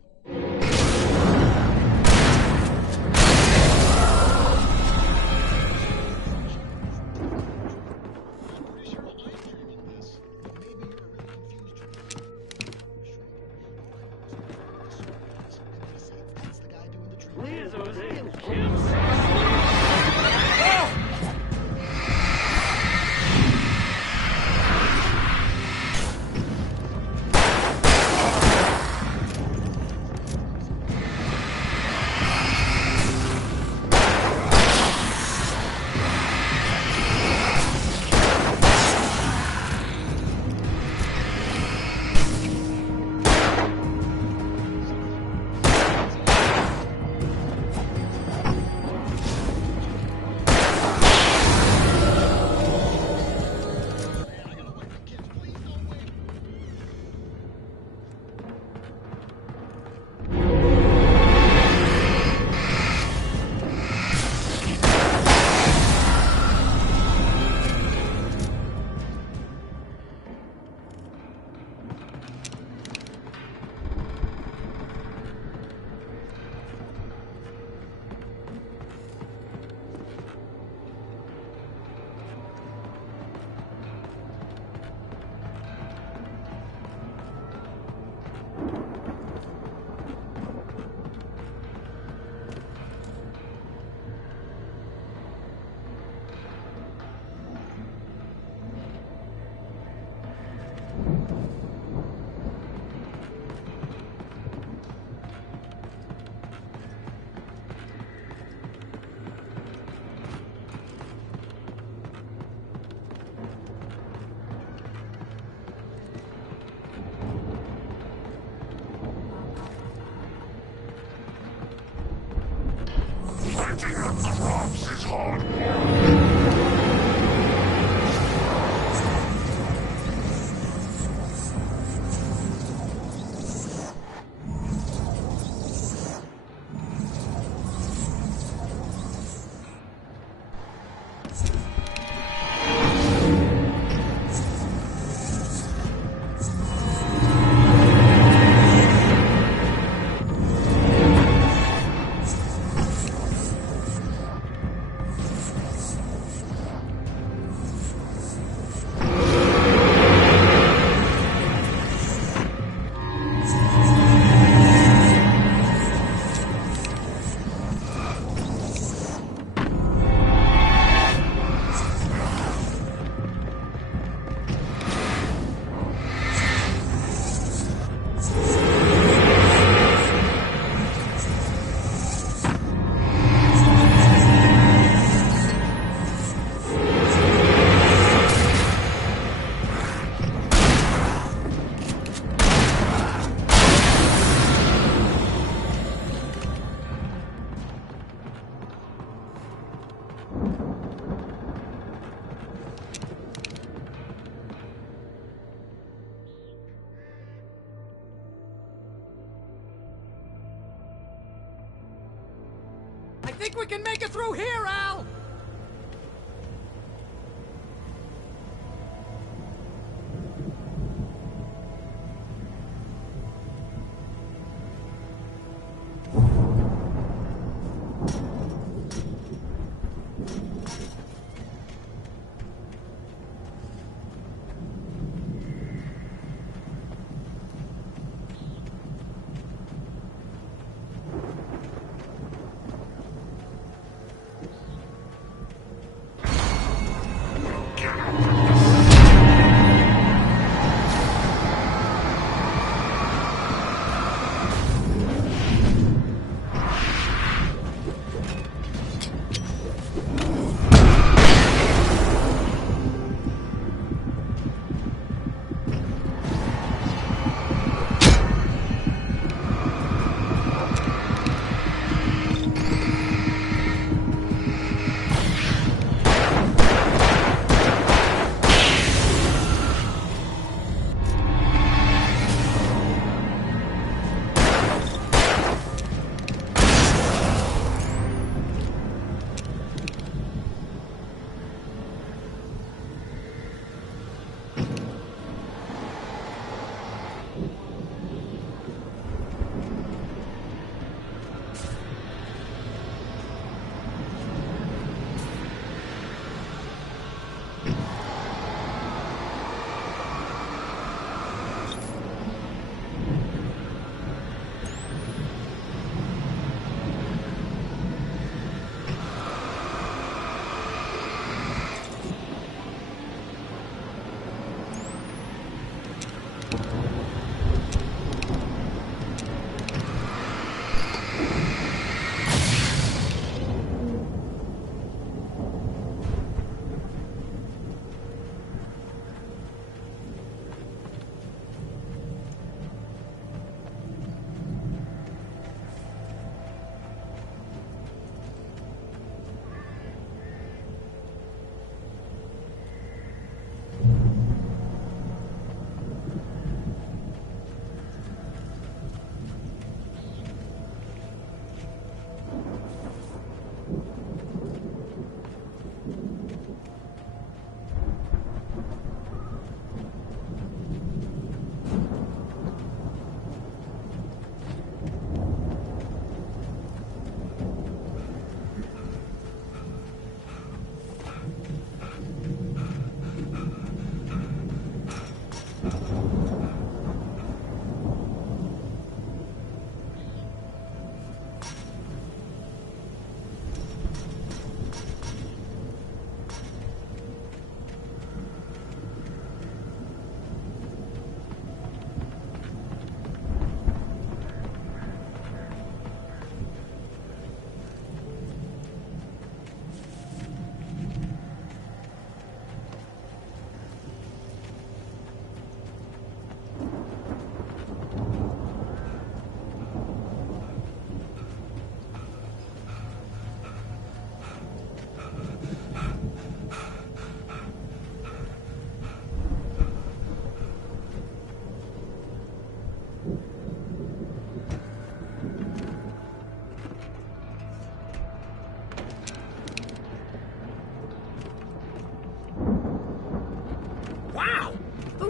I think we can make it through here, Al!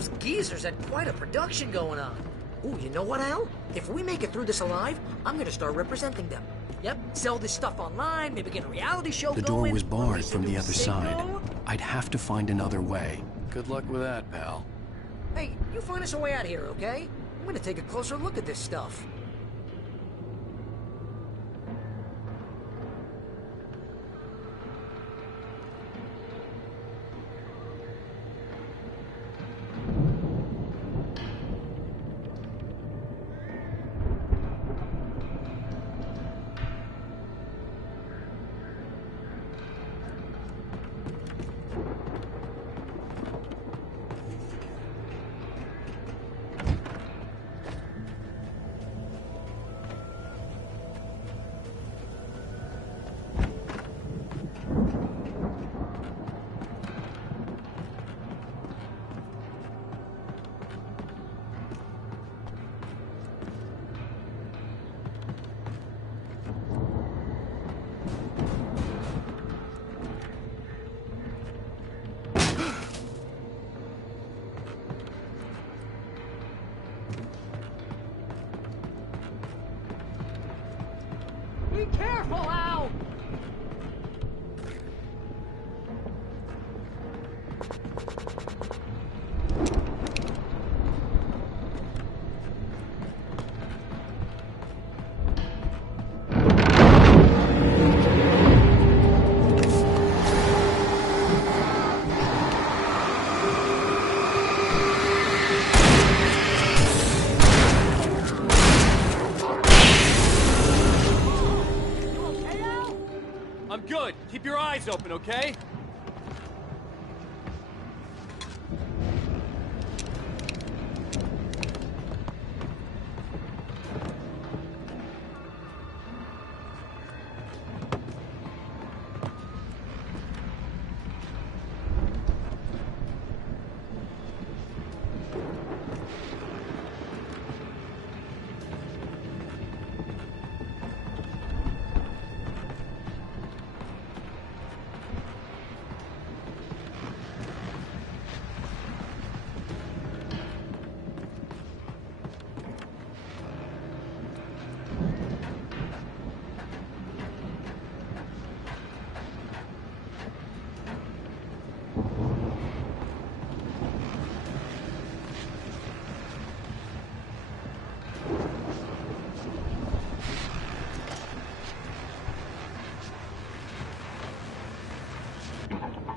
Those geezers had quite a production going on. Ooh, you know what, Al? If we make it through this alive, I'm gonna start representing them. Yep, sell this stuff online, maybe get a reality show going. The door was barred release a from the new other single. side. I'd have to find another way. Good luck with that, pal. Hey, you find us a way out of here, okay? I'm gonna take a closer look at this stuff. Be careful, Al! I'm good. Keep your eyes open, okay?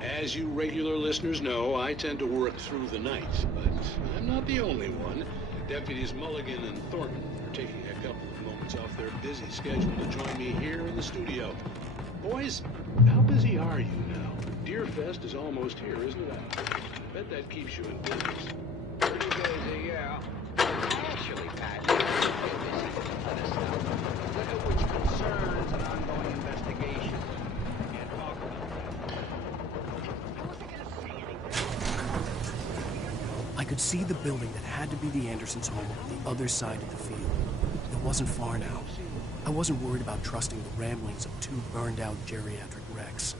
As you regular listeners know, I tend to work through the night, but I'm not the only one. Deputies Mulligan and Thornton are taking a couple of moments off their busy schedule to join me here in the studio. Boys, how busy are you now? Deerfest is almost here, isn't it? I bet that keeps you in business. Pretty busy, yeah. Actually, Pat, I'm busy with other stuff, which concerns an ongoing investigation. Can't talk about that. I wasn't gonna say anything. I could see the building that had to be the Andersons' home on the other side of the field. It wasn't far now. I wasn't worried about trusting the ramblings of two burned-out geriatric wrecks.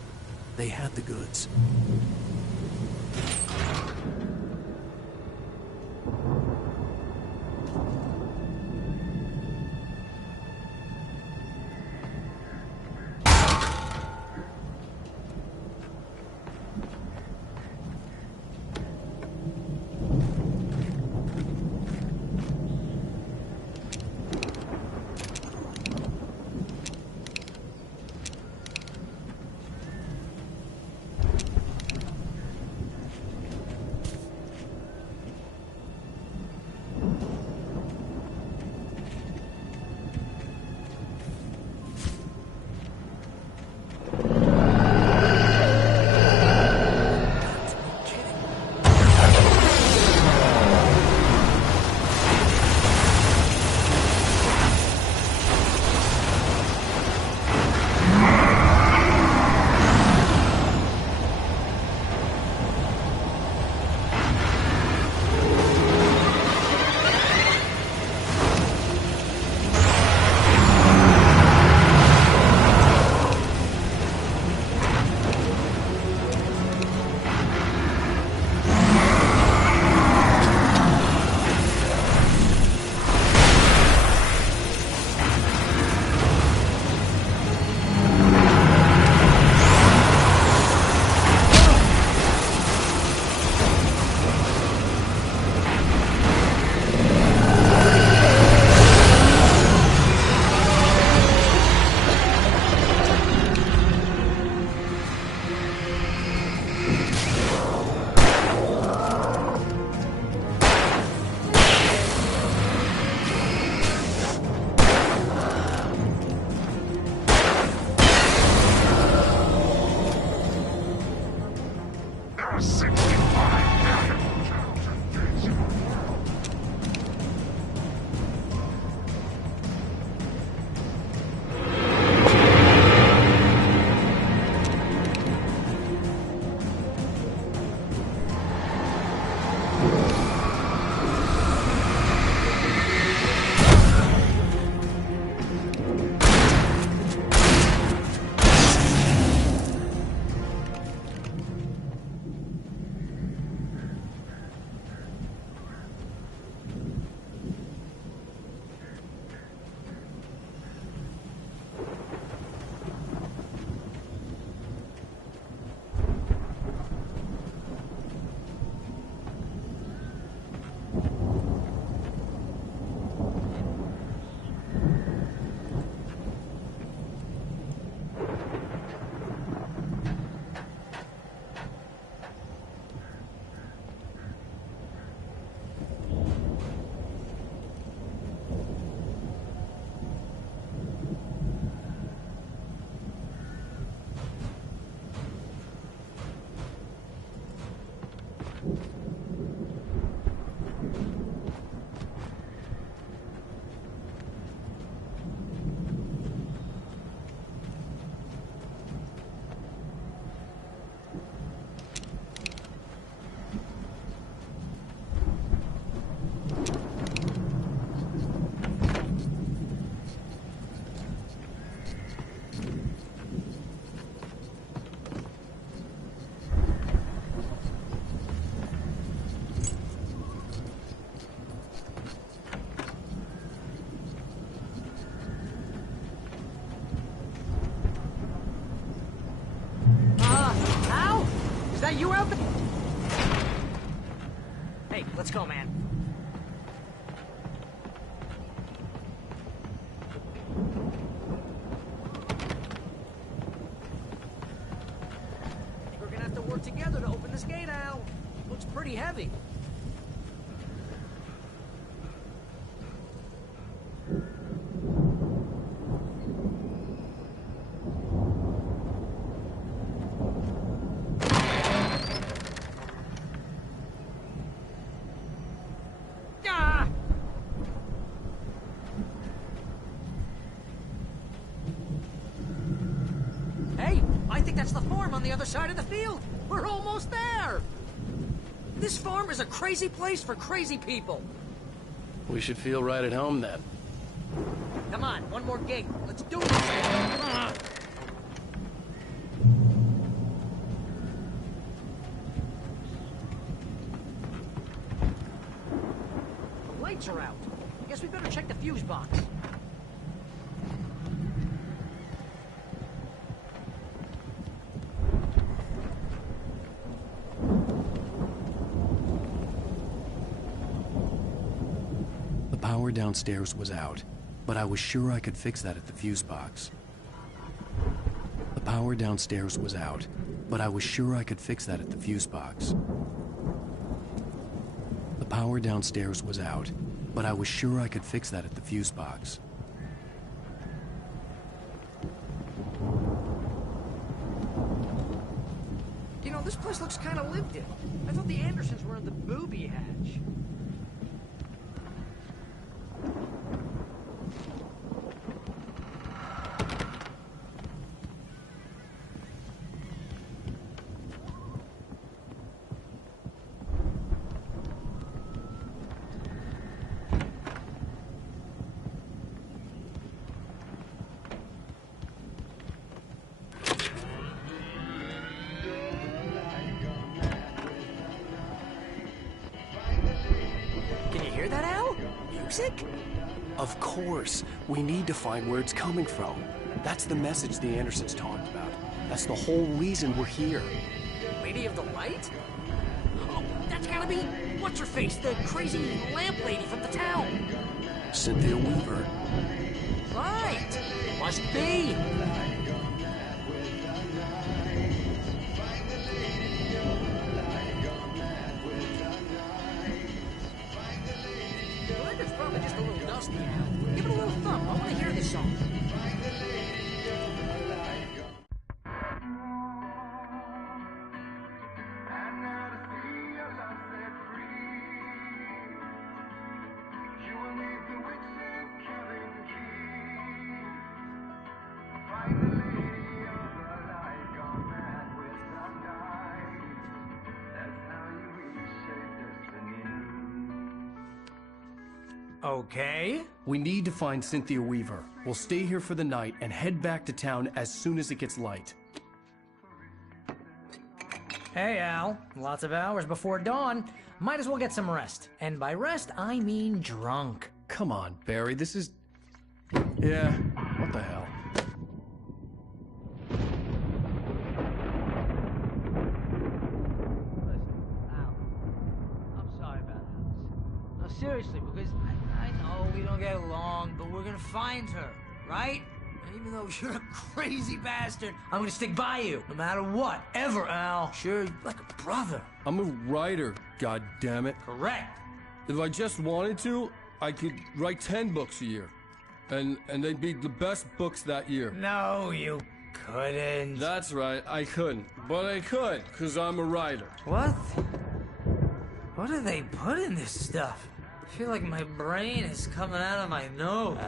They had the goods. Is that you out there? Hey, let's go, man. We're gonna have to work together to open this gate, Al. Looks pretty heavy. On the other side of the field. We're almost there. This farm is a crazy place for crazy people. We should feel right at home then. Come on, one more gate. Let's do this. The lights are out. Guess we better check the fuse box. The power downstairs was out, but I was sure I could fix that at the fuse box. The power downstairs was out, but I was sure I could fix that at the fuse box. The power downstairs was out, but I was sure I could fix that at the fuse box. You know, this place looks kind of lived in. I thought the Andersons were in the booby hatch. Of course. We need to find where it's coming from. That's the message the Andersons talked about. That's the whole reason we're here. Lady of the Light? Oh, that's gotta be... What's-her-face? The crazy lamp lady from the town. Cynthia Weaver. Right. Must be. Probably just a little dusty now. Give it a little thump. I want to hear this song. Okay. We need to find Cynthia Weaver. We'll stay here for the night and head back to town as soon as it gets light. Hey, Al. Lots of hours before dawn. Might as well get some rest. And by rest, I mean drunk. Come on, Barry. This is... Yeah, what the hell? Seriously, because I know we don't get along, but we're gonna find her, right? And even though you're a crazy bastard, I'm gonna stick by you, no matter what, ever, Al. Sure, like a brother. I'm a writer, goddammit. Correct. If I just wanted to, I could write 10 books a year. And they'd be the best books that year. No, you couldn't. That's right, I couldn't. But I could, because I'm a writer. What? What do they put in this stuff? I feel like my brain is coming out of my nose.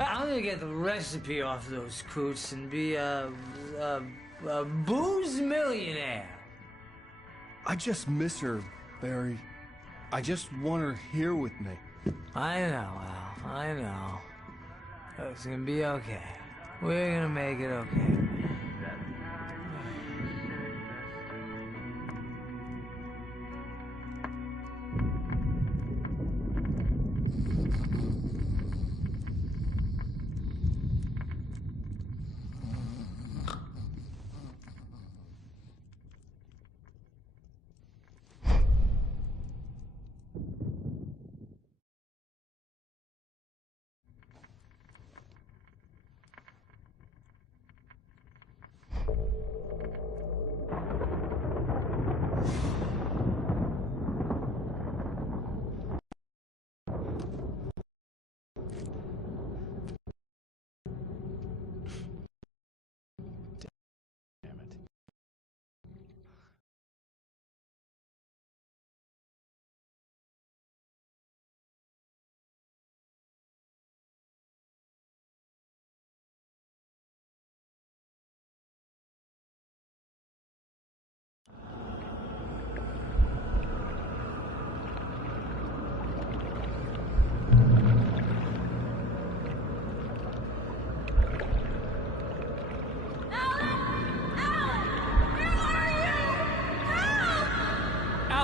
I'm gonna get the recipe off those coots and be a booze millionaire. I just miss her, Barry. I just want her here with me. I know, Al. I know. It's gonna be okay. We're gonna make it okay.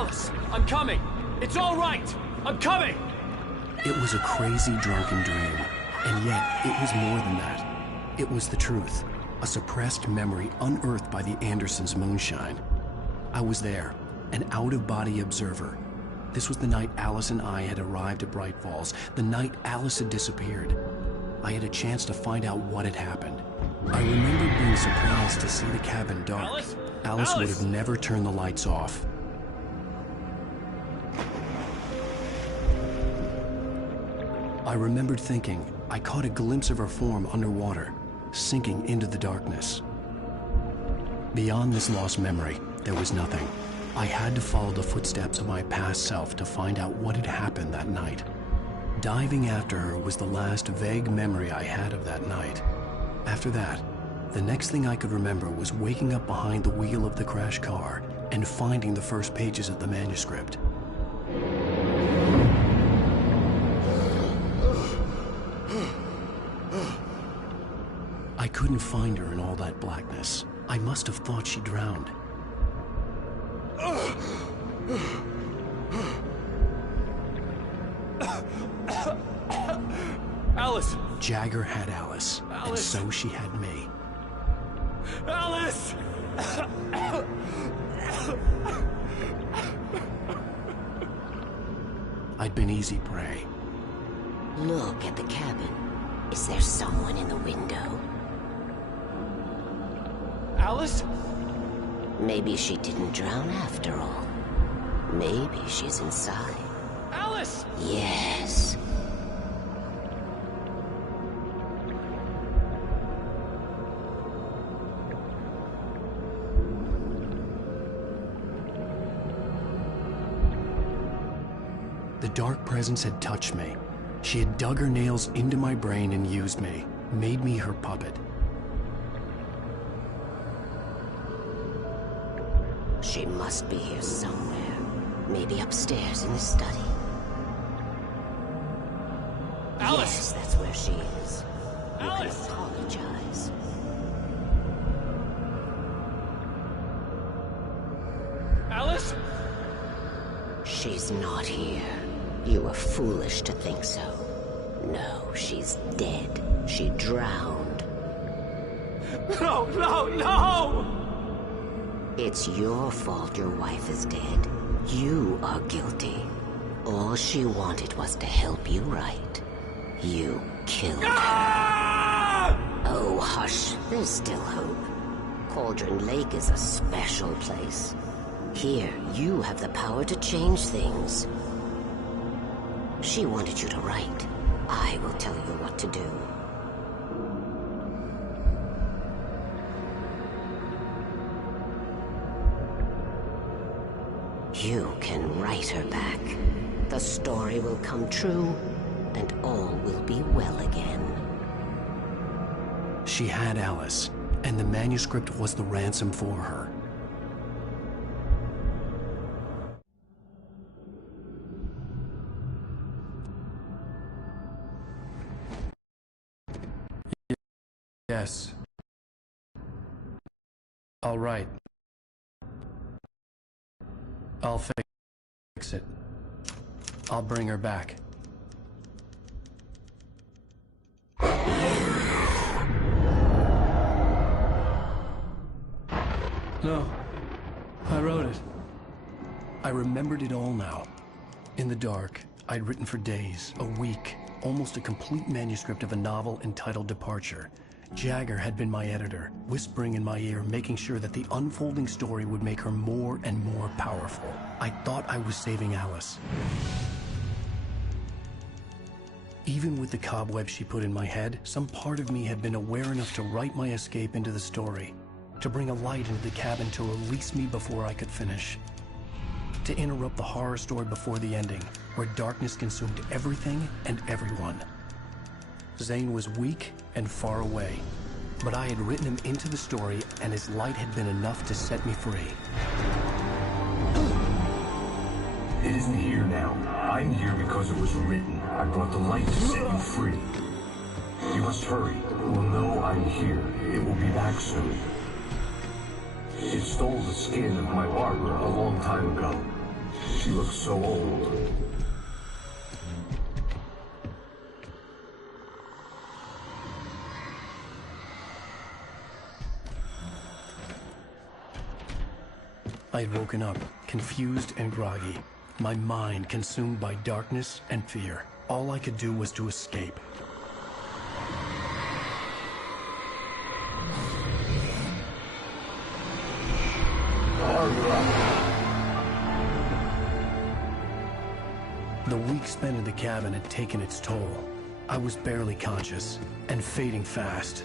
Alice, I'm coming. It's all right. I'm coming. It was a crazy, drunken dream, and yet it was more than that. It was the truth, a suppressed memory unearthed by the Andersons' moonshine. I was there, an out-of-body observer. This was the night Alice and I had arrived at Bright Falls, the night Alice had disappeared. I had a chance to find out what had happened. I remembered being surprised to see the cabin dark. Alice would have never turned the lights off. I remembered thinking I caught a glimpse of her form underwater, sinking into the darkness. Beyond this lost memory, there was nothing. I had to follow the footsteps of my past self to find out what had happened that night. Diving after her was the last vague memory I had of that night. After that, the next thing I could remember was waking up behind the wheel of the crashed car and finding the first pages of the manuscript. I couldn't find her in all that blackness. I must have thought she drowned. Alice! Jagger had Alice, and so she had me. Alice! I'd been easy prey. Look at the cabin. Is there someone in the window? Alice? Maybe she didn't drown after all. Maybe she's inside. Alice! Yes. The dark presence had touched me. She had dug her nails into my brain and used me, made me her puppet. She must be here somewhere. Maybe upstairs in the study. Alice! Yes, that's where she is. You Alice! can apologize. Alice? She's not here. You were foolish to think so. No, she's dead. She drowned. No, no, no! It's your fault your wife is dead. You are guilty. All she wanted was to help you right. You killed her. Oh, hush. There's still hope. Cauldron Lake is a special place. Here, you have the power to change things. She wanted you to write. I will tell you what to do. You can write her back. The story will come true, and all will be well again. She had Alice, and the manuscript was the ransom for her. Yes. All right. I'll fix it. I'll bring her back. No, I wrote it. I remembered it all now. In the dark, I'd written for days, a week, almost a complete manuscript of a novel entitled Departure. Jagger had been my editor, whispering in my ear, making sure that the unfolding story would make her more and more powerful. I thought I was saving Alice. Even with the cobwebs she put in my head, some part of me had been aware enough to write my escape into the story, to bring a light into the cabin to release me before I could finish, to interrupt the horror story before the ending, where darkness consumed everything and everyone. Zane was weak and far away, but I had written him into the story, and his light had been enough to set me free. It isn't here now. I'm here because it was written. I brought the light to set you free. You must hurry. It will know I'm here. It will be back soon. It stole the skin of my barber a long time ago. She looks so old. I had woken up, confused and groggy, my mind consumed by darkness and fear. All I could do was to escape. The week spent in the cabin had taken its toll. I was barely conscious, and fading fast.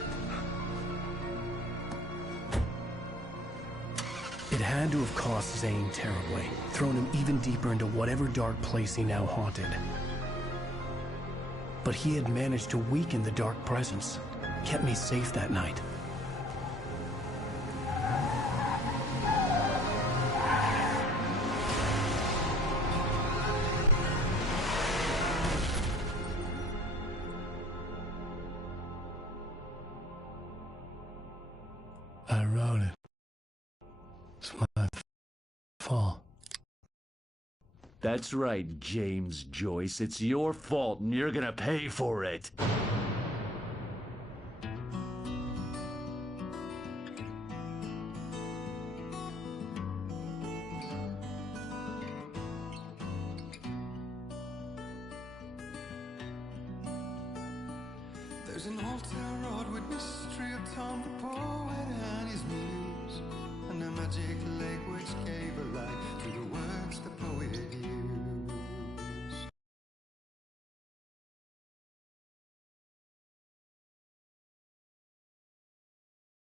It had to have cost Zane terribly, thrown him even deeper into whatever dark place he now haunted. But he had managed to weaken the dark presence, kept me safe that night. I wrote it. It's my fault. That's right, James Joyce. It's your fault, and you're gonna pay for it. There's an old town road with mystery of Tom the poet and his muse, and a magic